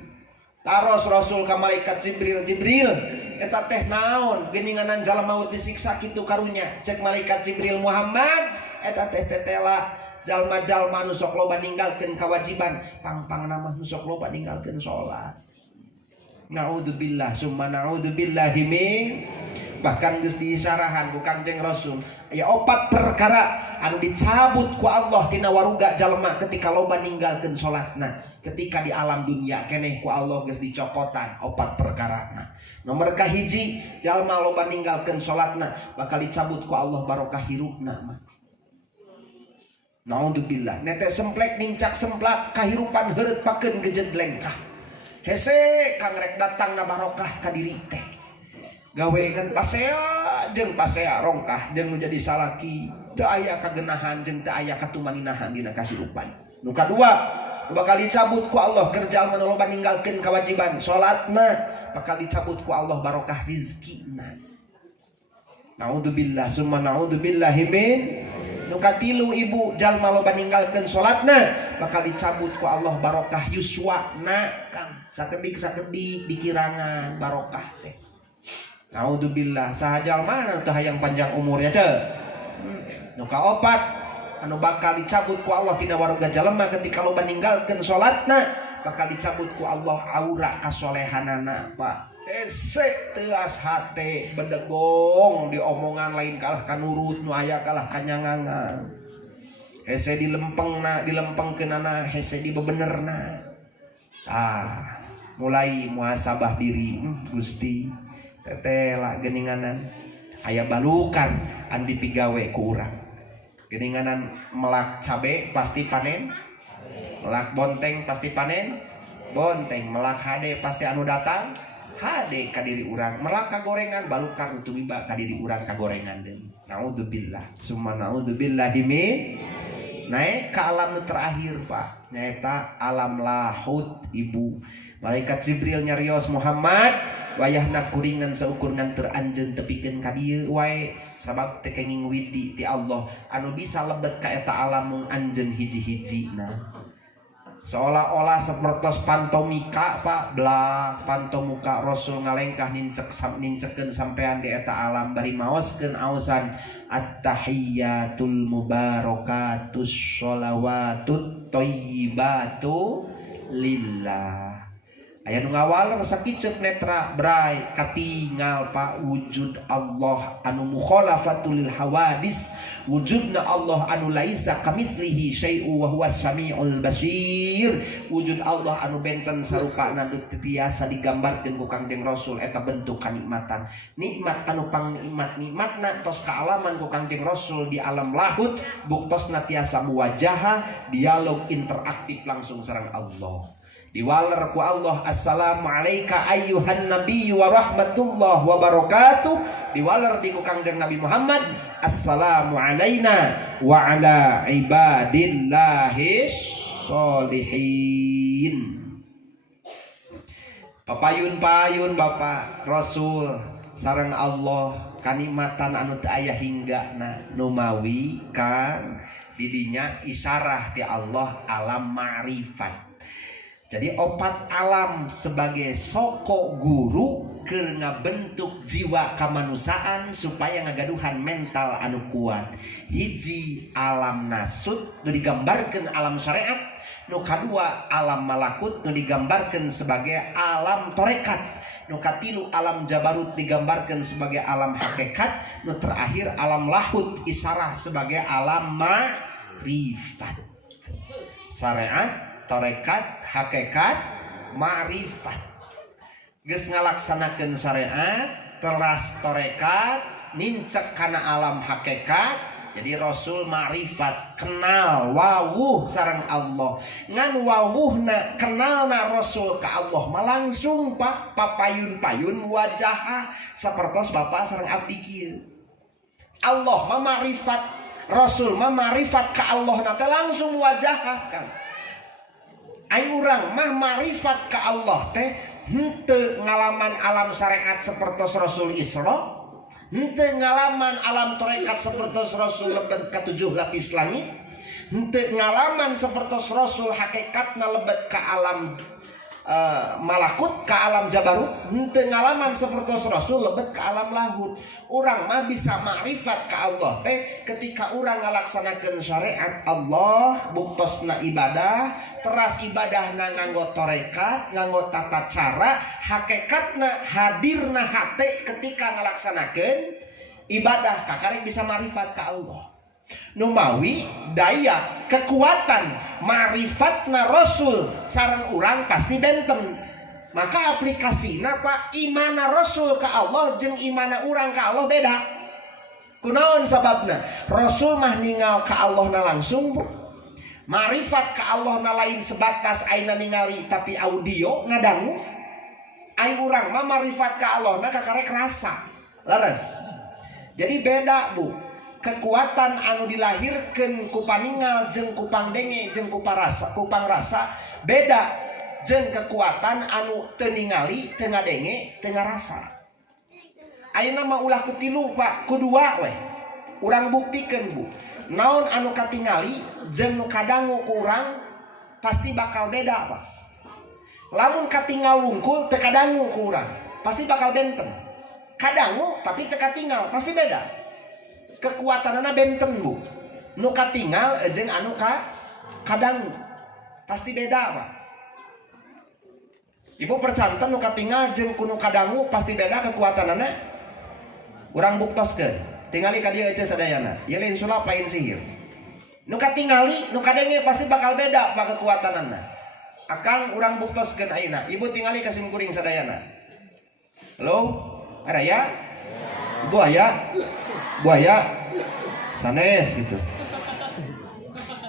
Taros Rasul ka malaikat Jibril eta teh naon geuninganan jalma disiksa kitu karunya cek malaikat Jibril Muhammad eta teh tetela jalma-jalma nu sok loba ninggalkeun kewajiban pang-pangna mah nu sok loba ninggalkeun salat. Naudzubillah summa naudzubillahi min bahkan geus diisarahan ku Kangjeng Rasul aya 4 perkara anu dicabut ku Allah tina waruga jalma ketika loba ninggalkeun salatna ketika di alam dunia keneh ku Allah geus dicokotan 4 perkarana. Nomor kahiji jalma loba ninggalkeun salatna bakal dicabut ku Allah barokah hirupna mah. Naudzubillah nete semplek nincak semplak kahirupan heureut pakeun gejet lengkah. Hese kang rek datangna barokah ka diri teh. Gawekeun pasea jeung pasea rongkah jeung nu jadi salaki teu aya kagenahan jeung teu aya katumaninahan dina kasirupan. Nu kadua bakal dicabut ku Allah kerja anu loba ninggalkeun kewajiban salatna bakal dicabut ku Allah barokah rizkina. Naudzubillah summa naudzubillahi min. Nu katilu ibu jalma loba ninggalkeun salatna bakal dicabut ku Allah barokah yuswana kang sakedik-sakedik dikirangan barokah teh. Naudzubillah saha jalma teu hayang panjang umurnya teh. Nu kaopat anu bakal dicabut ku Allah tina waruga jalema ketika loba ninggalkeun salatna bakal dicabut ku Allah aura kasolehanana Pak. Hese teuas hate bedegong diomongan lain kalah kanurut nu aya kalah kanyangangan. Hese dilempengkeunana hese dibebenerna. Mulai muhasabah diri Gusti tetela geuninganan aya balukan anu dipigawe ku urang. Geuninganan melak cabe pasti panen, melak bonteng pasti panen, bonteng, melak hade pasti anu datang, hade ka diri urang, melak kagorengan balukan untuk tiba ka diri urang kagorengan deui. Naudzubillah, summa naudzubillahi min. Naik ke alam terakhir Pak, nyaeta alam lahut ibu. Malaikat Jibril nyarios Muhammad wayahna kuringan seukur nganter anjeun tepikeun ka dieu wae sabab teh kenging widi ti Allah anu bisa lebet ka eta alam mung anjeun hiji-hijina. Seolah-olah sapertos pantomika Pak blak pantomuka Rasul ngalengkah nincekeun sampean di eta alam bari maoskeun aosan at-tahiyyatul mubarakatus sholawatut thayyibatu lillah. Aya nu ngawal sakicep netra bray katingal Pak wujud Allah anu mukhalafatul hawadis wujudna Allah anu laisa kamitslihi syai'u wa huwas samiul basir wujud Allah anu benten sarupana nu tiasa digambarkeun ku Kangjeng Rasul eta bentuk kanikmatan nikmat anu pangnikmat nikmatna tos kaalaman ku Kangjeng Rasul di alam lahut buktosna tiasa muwajahah dialog interaktif langsung sareng Allah. Diwaler ku Allah assalamu alayka ayyuhan nabiyyu wa rahmatullah wa barakatuh. Diwaler di ku Kangjeng Nabi Muhammad assalamu alayna wa ala ibadillahis sholihin. Papayun-payun Bapak Rasul sareng Allah kanikmatan anu teu aya hinggana numawi kang didinya isyarah ti Allah alam ma'rifat. Jadi opat alam sebagai soko guru keur ngabentuk jiwa kamanusaan supaya ngagaduhan mental anu kuat. Hiji alam nasut nu digambarkeun alam syariat, nu kadua alam malakut nu digambarkeun sebagai alam torekat, nu katilu alam jabarut digambarkeun sebagai alam hakikat, nu terakhir alam lahut isyarah sebagai alam ma'rifat. Syariat, torekat, hakikat, ma'rifat. Geus ngalaksanakeun syariat, teras torekat, nincek kana alam hakikat, jadi Rasul ma'rifat, kenal wawuh sareng Allah. Ngan wawuhna kenalna Rasul ka Allah mah langsung Pak papayun-payun wajah sapertos Bapak sareng abdi kieu. Allah mah ma'rifat, Rasul mah ma'rifat ka Allah teh langsung wajah kan. Ai urang mah ma'rifat ka Allah teh henteu ngalaman alam syariat sapertos Rasul Isra, henteu ngalaman alam tarekat sapertos Rasul lebet ka 7 lapis langit, henteu ngalaman sapertos Rasul hakikatna lebet ka alam malakut, ka alam jabarut, henteu ngalaman sapertos Rasul lebet ka alam lahut. Urang mah bisa ma'rifat ka Allah teh ketika urang ngalaksanakeun syariat Allah, buktosna ibadah, teras ibadahna nganggo torekat, nganggo tata cara, hakikatna hadirna hate ketika ngalaksanakeun ibadah kakare bisa ma'rifat ka Allah. Numawi daya kekuatan ma'rifatna Rasul sareng urang pasti benten. Maka aplikasina Pak, imana Rasul ka Allah jeung imana urang ka Allah beda. Kunaon sababna? Rasul mah ningal ka Allahna langsung, Bu. Ma'rifat ka Allahna lain sebatas aina ningali tapi audio ngadangu. Ai urang mah ma'rifat ka Allahna kakarek rasa. Laras. Jadi beda, Bu. Kekuatan anu dilahirkeun ku paningal jeung ku pangdenge jeung ku pang rasa beda jeung kekuatan anu teu ningali, teu ngadenge, teu ngarasa. Ayeuna mah ulah kutilu Pak, kudua we. Urang buktikeun Bu. Naon anu katingali jeung nu kadangu ku urang pasti bakal beda Pak. Lamun katingal wungkul teu kadangu ku urang, pasti bakal benten. Kadangu tapi teu katingal, pasti beda. Kekuatanana benten Bu. Nu katingal jeung anu kadangu pasti beda Pak. Ibu percanten nu katingal jeung kuno kadangu pasti beda kekuatanana. Urang buktoskeun. Tingali ka dieu eueuh sadayana. Ieu lain sulap lain sihir. Nu katingali, nu kadenge pasti bakal beda Pak kekuatanana. Akang urang buktoskeun ayeuna. Ibu tingali ka simkuring sadayana. Halo? Ada ya? Buaya sanes gitu.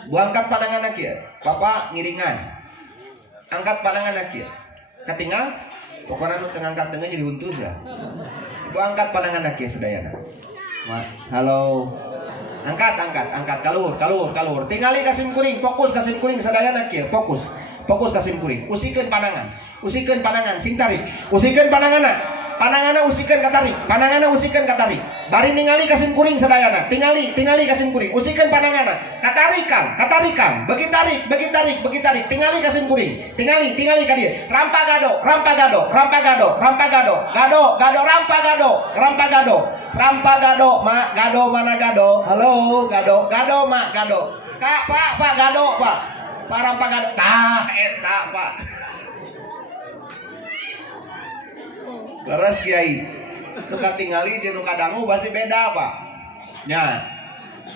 Bu angkat pandangan kieu. Bapak ngiringan. Angkat pandangan kieu. Katingal pokona nu teu ngangkat tengah jadi huntus ya. Bu angkat pandangan kieu sadayana. Halo. Angkat kalur. Tingali ka simkuring, fokus ka simkuring sadayana kieu, fokus ka simkuring. Usikeun pandangan, sing tarik. Usikeun pandanganna usikeun ka tarik. Bari ningali ka simkuring sadayana. Tingali ka simkuring. Usikeun pandanganna. Katarik Kang. Beuki tarik. Tingali ka simkuring. Tingali ka dieu. Rampa gado. Mak gado mana gado? Halo, gado mak gado. Pak gado, Pak. Pak rampa gado. Tah eta, Pak. Leres Kiai. Nu katingali jeung nu kadangu pasti beda Pak. Nya.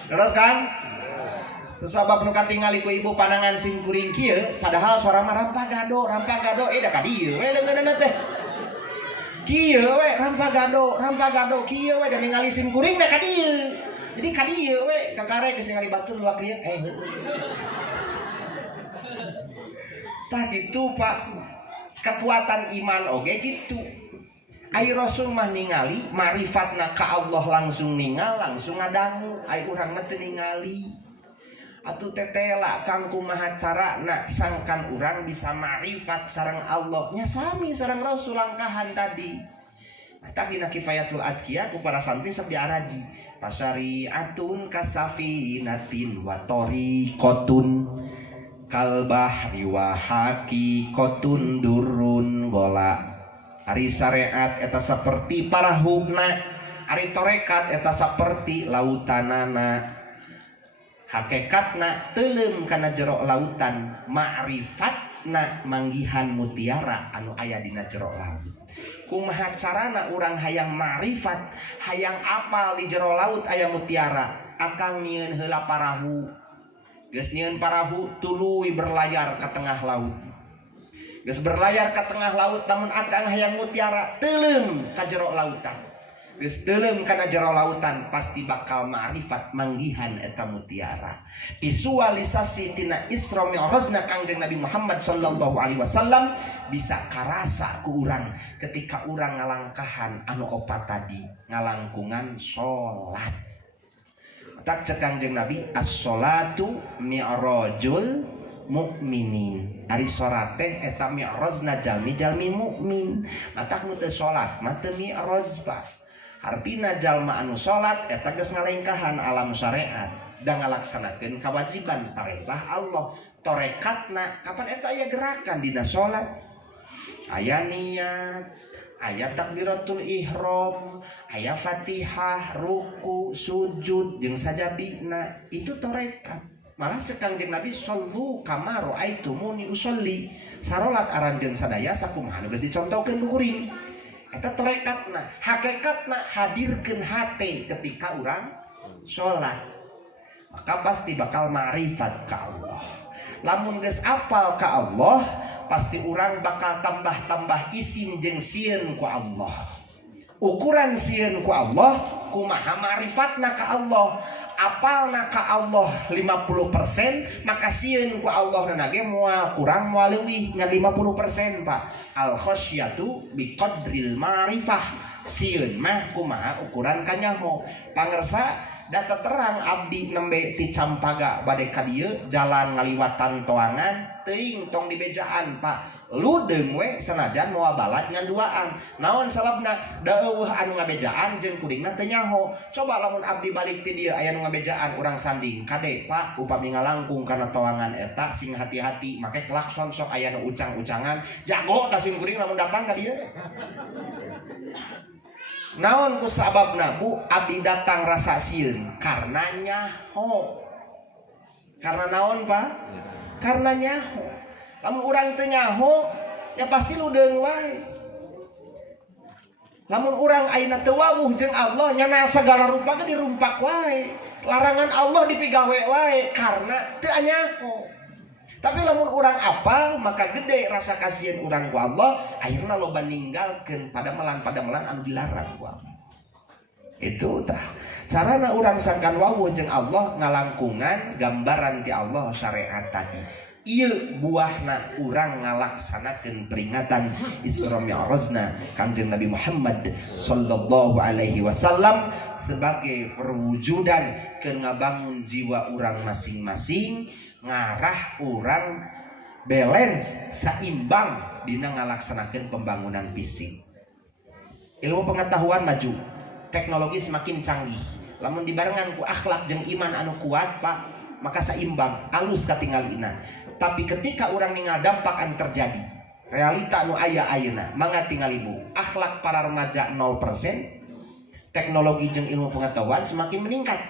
Terus kan? Terus sabab nu katingali ku ibu pandangan simkuring kieu, padahal suara mah rampa gado, da ka dieu we leungeunna teh. Kieu we rampa gado kieu we da ningali simkuring da ka dieu. Jadi ka dieu we kakare geus ningali batur luak kieu. Tah gitu Pak. Kekuatan iman oge gitu. Ai Rasul mah ningali ma'rifatna ka Allah langsung ningal, langsung ngadangu. Ai urang mah teu ningali. Atuh tetela kang kumaha carana sangkan urang bisa ma'rifat sareng Allah. Nya sami sareng Rasul langkahan tadi. Tak dina kifayatul adkiya ku para santri sok diaraji pasariatun kasafinatin wa tariqatun kalbahri wa haqiqatun durun gola. Ari syariat eta saperti parahuna, ari torekat eta saperti lautanana. Hakikatna teuleum kana jero lautan, ma'rifatna manggihan mutiara anu aya dina jero laut. Kumaha carana urang hayang ma'rifat, hayang apal di jero laut aya mutiara, akang nyieun heula parahu. Geus nyieun parahu tuluy berlayar ke tengah laut. Geus berlayar ke tengah laut namun akang hayang mutiara teuleum ka jero lautan. Geus teuleum kana jero lautan pasti bakal ma'rifat manggihan eta mutiara. Visualisasi tina Isra Mi'rajna Kangjeng Nabi Muhammad sallallahu alaihi wasallam bisa karasa ku urang ketika urang ngalangkahan anu opat tadi, ngalangkungan salat. Tak cek Kangjeng Nabi, as-sholatu mi'rajul mukminin. Ari salat teh eta mi'rajna jalmi-jalmi mukmin. Matak nu teu salat mah teu mi'raj Pak. Artina jalma anu salat eta geus ngalengkahan alam syariat dan ngalaksanakeun kewajiban perintah Allah. Torekatna kapan eta aya gerakan dina salat, aya niat, aya takbiratul ihram, aya Fatihah, ruku, sujud jeung sajabina, itu torekat. Malah cek Kangjeng Nabi sallu kama raaitumuni usolli. Sarolat aranjeun sadaya sakumaha geus dicontohkeun ku kuring. Eta torekatna, hakikatna hadirkeun hate ketika urang sholat, maka pasti bakal ma'rifat ka Allah. Lamun geus apal ka Allah, pasti urang bakal tambah-tambah isim jeung sieun ku Allah. Ukuran sieun ku Allah kumaha ma'rifatna ka Allah. Apalna ka Allah 50%, maka sieun ku Allah nage moal kurang moal leuwih ngan 50% Pak. Al khasyatu biqadril ma'rifah. Sieun mah kumaha ukuran kanyaho. Pangersa da terang abdi nembe ti Campaga bade ka dieu jalan ngaliwatan toangan teuing tong dibejaan Pak. Ludeung we sanajan moal balat ngan duaan. Naon sababna? Da eueuh anu ngabejaan jeung kudingna teu nyaho. Coba lamun abdi balik ti dieu aya nu ngabejaan urang sanding. Kade Pak upami ngalangkung kana toangan eta sing hati-hati make klakson sok aya nu ucang-ucangan. Jago ta sing kuring lamun datang ka dieu. Naon ku sababna ku abdi datang rasa sieun karena nyaho. Karena naon Pak? Karena nyaho. Lamun urang teu nyaho ya pasti ludeung wae. Lamun urang ayeuna teu wawuh jeung Allah nyana sagala rupa ge dirumpak wae. Larangan Allah dipigawe wae karena teu nyaho. Tapi lamun urang apal maka gede rasa kasieun urang ku Allah, akhirna loba ninggalkeun padamelan anu dilarang ku Allah. Itu tah carana urang sangkan wawuh jeung Allah ngalangkungan gambaran ti Allah syariat tadi. Ieu buahna urang ngalaksanakeun peringatan Isra Mi'rajna Kangjeng Nabi Muhammad sallallahu alaihi wasallam sebagai perwujudan keun ngabangun jiwa urang masing-masing, ngarah urang balance saimbang dina ngalaksanakeun pembangunan fisik. Ilmu pengetahuan maju, teknologi semakin canggih. Lamun dibarengan ku akhlak jeung iman anu kuat Pak, maka saimbang, alus katingalina. Tapi ketika urang ningal dampak anu terjadi, realita anu aya ayeuna, mangga tingali Bu, akhlak para remaja 0%, teknologi jeung ilmu pengetahuan semakin meningkat.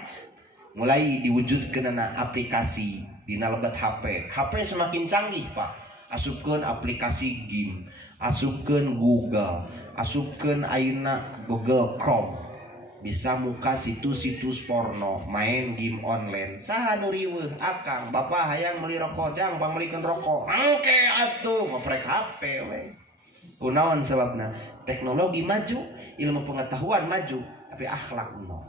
Mulai diwujudkeunna aplikasi dina lebet HP. HP semakin canggih Pak. Asupkeun aplikasi game, asupkeun Google, asupkeun ayeuna Google Chrome. Bisa muka situs-situs porno, main game online. Saha nu riweuh akang, bapak hayang meuli rokok, jang bang meulikeun rokok. Angke atuh ngoprek HP we. Kunaon sababna? Teknologi maju, ilmu pengetahuan maju, tapi akhlak nol.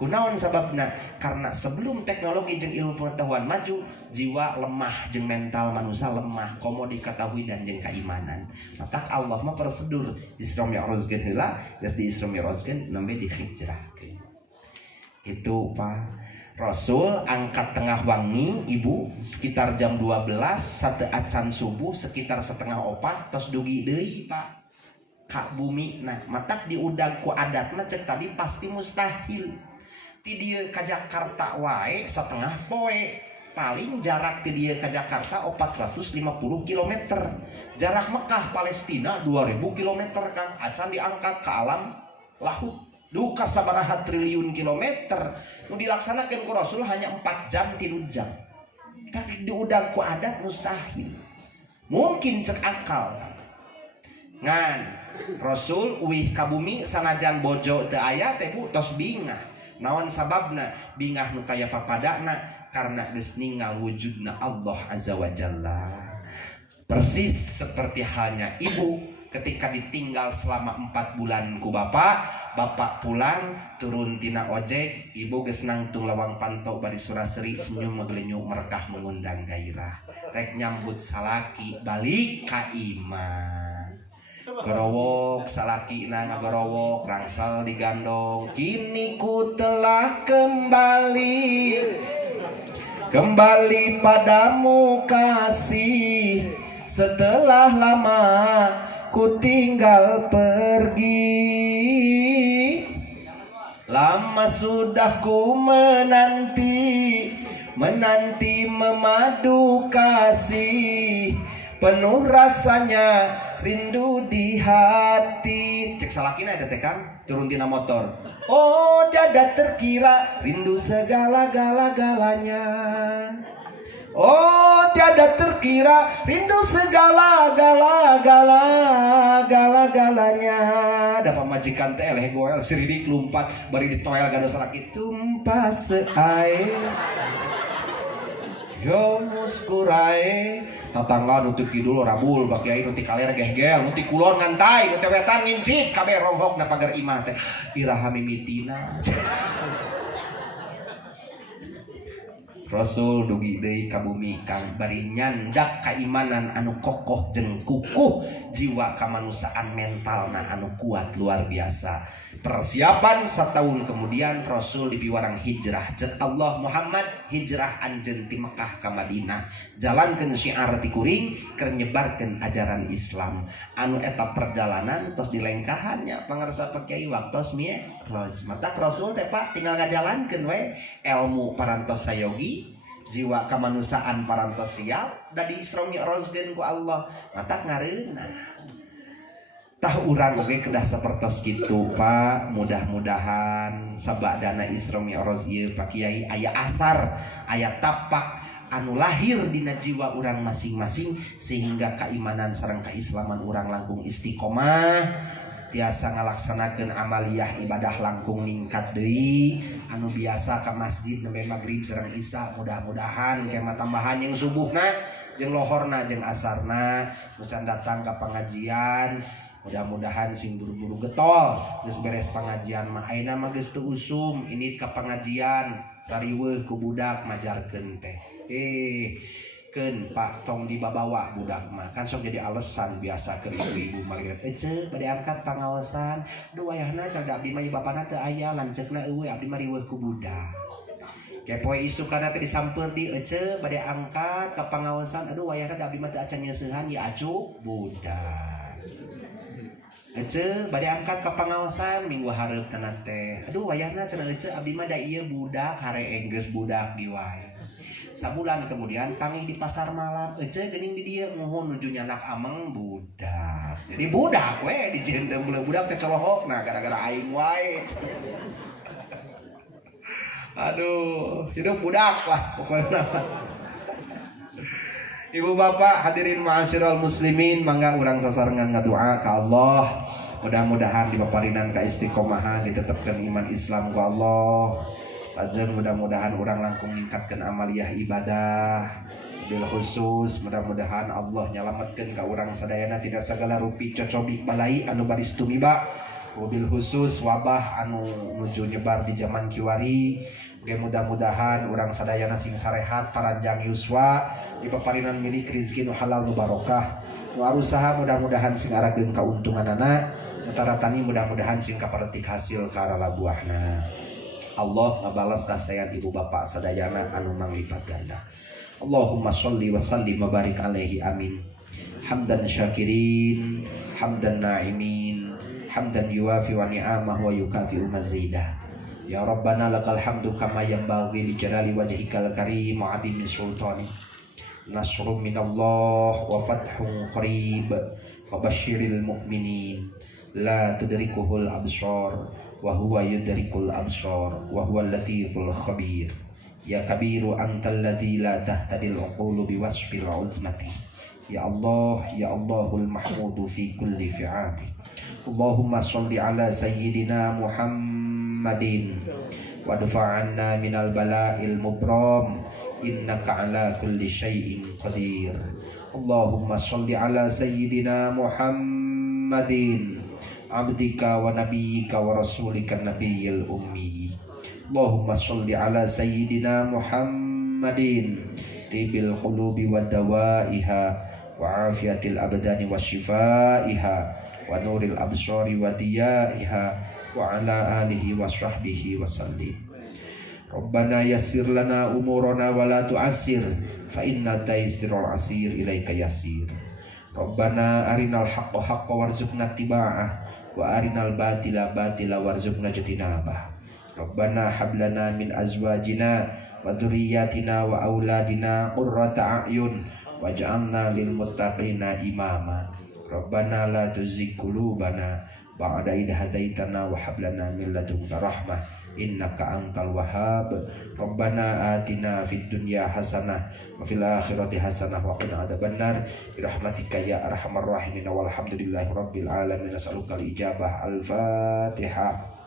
Kunaon sababna? Karena sebelum teknologi jeung ilmu pengetahuan maju, jiwa lemah jeung mental manusia lemah, komo diketahui dan jeung keimanan. Matak Allah mah prosedur Isra Mi'rajkeun heula, geus di Isra Mi'rajkeun nembe dihijrahkeun. Itu Pak. Rasul angkat tengah wangi Ibu sekitar jam 12 sate acan subuh sekitar setengah 4 tos dugi deui Pak. ka bumi nah matak diudang ku adat mah cek tadi pasti mustahil ti dieu ka Jakarta wae setengah poe paling jarak ti dieu ka Jakarta 450 km jarak Mekah Palestina 2000 km Kang acan diangkat ke alam laut duka sabaraha triliun kilometer nu dilaksanakeun ku Rasul hanya 4 jam 3 jam tapi diudang ku adat mustahil mungkin cek akal ngan Rasul uih ka bumi sanajan bojo teu aya teh Bu tos bingah naon sababna bingah nu taya papadana karena geus ningal wujudna Allah azza wa jalla persis seperti halnya ibu ketika ditinggal selama 4 bulan ku bapak pulang turun tina ojek ibu geus nangtung lawang pantau bari suraseri senyum ngagelenyuk merekah mengundang gairah rek nyambut salaki balik ka imah gerowok salaki na ngagorowok rangsal digandong kini ku telah kembali padamu kasih setelah lama ku tinggal pergi lama sudah ku menanti memadu kasih penuh rasanya rindu di hati cek salakina ada tekan turun tina motor oh tiada terkira rindu segala-galanya oh tiada terkira rindu segala-galanya ada pamajikan teh eleh goel siridik lumpat bari ditoel gado salaki tumpah seair yo muskurae tatangga nu teu kidul rabul bagiai nu ti kaler gehgel nu ti kulon ngantai nu teh wetan ngincit kabeh rombok na pagar imah teh iraha mimitina Rasul dugi deui ka bumi kang bari nyandak kaimanan anu kokoh jeung kukuh jiwa kamanusiaan mentalna anu kuat luar biasa persiapan setahun kemudian Rasul dipiwarang hijrah cek Allah Muhammad hijrah anjeun ti Mekah ka Madinah jalankeun syiar ti kuring keur nyebarkeun ajaran Islam anu eta perjalanan tos dilengkahannya pangarsa Kiai waktos mi'raj matak Rasul teh Pak tinggal ngajalankeun we ilmu parantos sayogi jiwa kemanusiaan parantos siap da di Isra Mi'rajkeun ku Allah matak ngareuna tah urang oge kedah sapertos kitu Pak mudah-mudahan sabadana Isra Mi'raj ieu Pak Kiai aya athar aya tapak anu lahir dina jiwa urang masing-masing sehingga keimanan sareng keislaman urang langkung istiqomah tiasa ngalaksanakeun amaliyah ibadah langkung ningkat deui anu biasa ka masjid nembe magrib sareng isya mudah-mudahan kema tambahan yang subuhna jeung lohorna jeung asarna nu can datang ka pangajian mudah-mudahan sing buru-buru getol geus beres pangajian mah ayeuna mah geus teu usum ini ka pangajian tariweuh ku budak majarkeun teh keun Pak tong dibabawa budak mah kan sok jadi alasan biasa ke ibu-ibu malihat ece bade angkat pangaosan duh wayahna cak abdi mah bapana teu aya lanceukna eueuh abdi mah riweuh ku budak kepoe isukana teh disamper di ece bade angkat ka pangaosan aduh wayahna abdi mah teu acan nyeusehan ya acu budak ece bade angkat ka pangaosan minggu hareupeuna teh aduh wayahna cenah ece abdi mah da ieu budak hare enggeus budak di wae sabulan kemudian panggil di pasar malam ece geuning di dieu muhun nuju nyanak ameng budak jadi budak we di jeunteu budak teh colohokna gara-gara aing wae aduh hidup budak lah pokoknya Ibu bapak hadirin ma'asyiral muslimin mangga urang sasarengan ngadoa ka Allah mudah-mudahan dipaparinan ka istiqomahan ditetepkeun iman Islam ku Allah Ajeng mudah-mudahan orang langkung ningkatkan amaliyah ibadah bil khusus mudah-mudahan Allah nyalametkeun ka urang sadayana tidak segala rupi cocobi balai anu baris tumiba bil khusus wabah anu nuju nyebar di zaman kiwari ge mudah-mudahan urang sadayana sing sarehat paranjang yuswa dipaparinan milik rezeki nu halal nu barokah nu arusaha mudah-mudahan sing arageun kauntunganana antara tani mudah-mudahan sing kaparetik hasil karala buahna Allah ngabalas kasayan ibu bapak sadayana anu manglipat ganda. Allahumma sholli wa sallim wa barik alaihi amin. Hamdan syakirin hamdan na'imin hamdan yuwafi wa ni'amah wa yukafi'u mazidah. Ya Rabbana lakal hamdu kama yanbaghi li jalali wajhikal karim wa 'azimi sultani. Nasrun minallah wa fathun qarib wa basyiril mu'minin la tudrikuhul absar wa huwa yudrikul absar wa huwal latiful khabir. Ya kabiru antal ladzi la tahtadil uqulu biwasfil uzmati. Ya Allah, ya Allahul mahmudu fi kulli fi'ati. Allahumma sholli ala sayyidina Muhammadin wa dafa'anna minal bala'il mubram innaka ala kulli syai'in qadir. Allahumma sholli ala sayyidina Muhammadin abdika wa nabiyyika wa rasulika nabiyil ummi. Allahumma sholli ala sayyidina Muhammadin tibil qulubi wa dawaiha wa afiyatil abdani wa shifaiha wa nuril absari wa diyaiha wa ala alihi wa sahbihi wa sallim. Rabbana yassir lana umurana wa la tu'assir fa inna taysirul asir ilaika yasir. Rabbana arinal haqqa haqqa warzuqna tiba'ah wa arinal batila batila warzuqna jatinabah. Rabbana hablana min azwajina wa dzurriyyatina wa auladina qurrata a'yun waj'alna lil muttaqina imama. Rabbana la tuzigh qulubana ba'da idh hadaitana wa hab lana min ladunka rahmah innaka antal wahhab. Rabbana atina fid dunya hasanah wa fil akhirati hasanah wa qina adzabannar bi rahmatika ya arhamar rahimin walhamdulillahi rabbil alamin. As'aluka al ijabah. Al-Fatihah.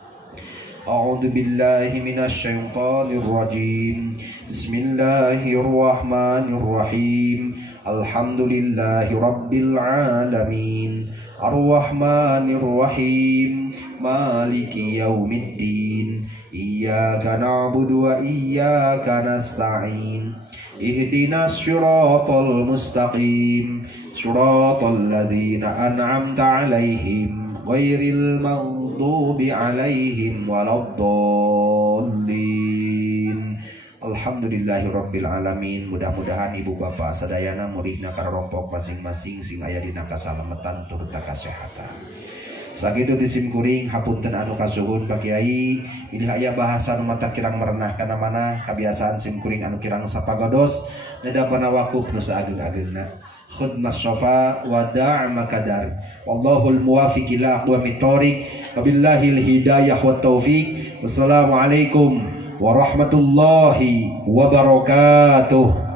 A'udzu billahi minasy syaithanir rajim. Bismillahirrahmanirrahim. Alhamdulillahi rabbil alamin. Ar-Rahmanir Rahim. Maliki yaumiddin. Iyyaka na'budu wa iyyaka nasta'in. Ihdinas siratal mustaqim. Siratal ladzina an'amta 'alaihim ghairil maghdubi 'alaihim waladdallin. Alhamdulillahirabbil alamin. Mudah-mudahan ibu bapak sadayana muridna karompok masing-masing sing aya dina kasalamatan turta kasehatan. Sakitu disimkuring hapunten anu kasuhun Pak Kiai. Ini aya bahasa nu mata kirang merenah kana mana kebiasaan simkuring anu kirang sapagodos nedapana wakuf nu saageung-ageungna. Khudmas sofa wa da'ma kadar. Wallahul muwafiq ila aqwamit thoriq. Wabillahil hidayah wat taufiq. Wassalamualaikum warahmatullahi wabarakatuh.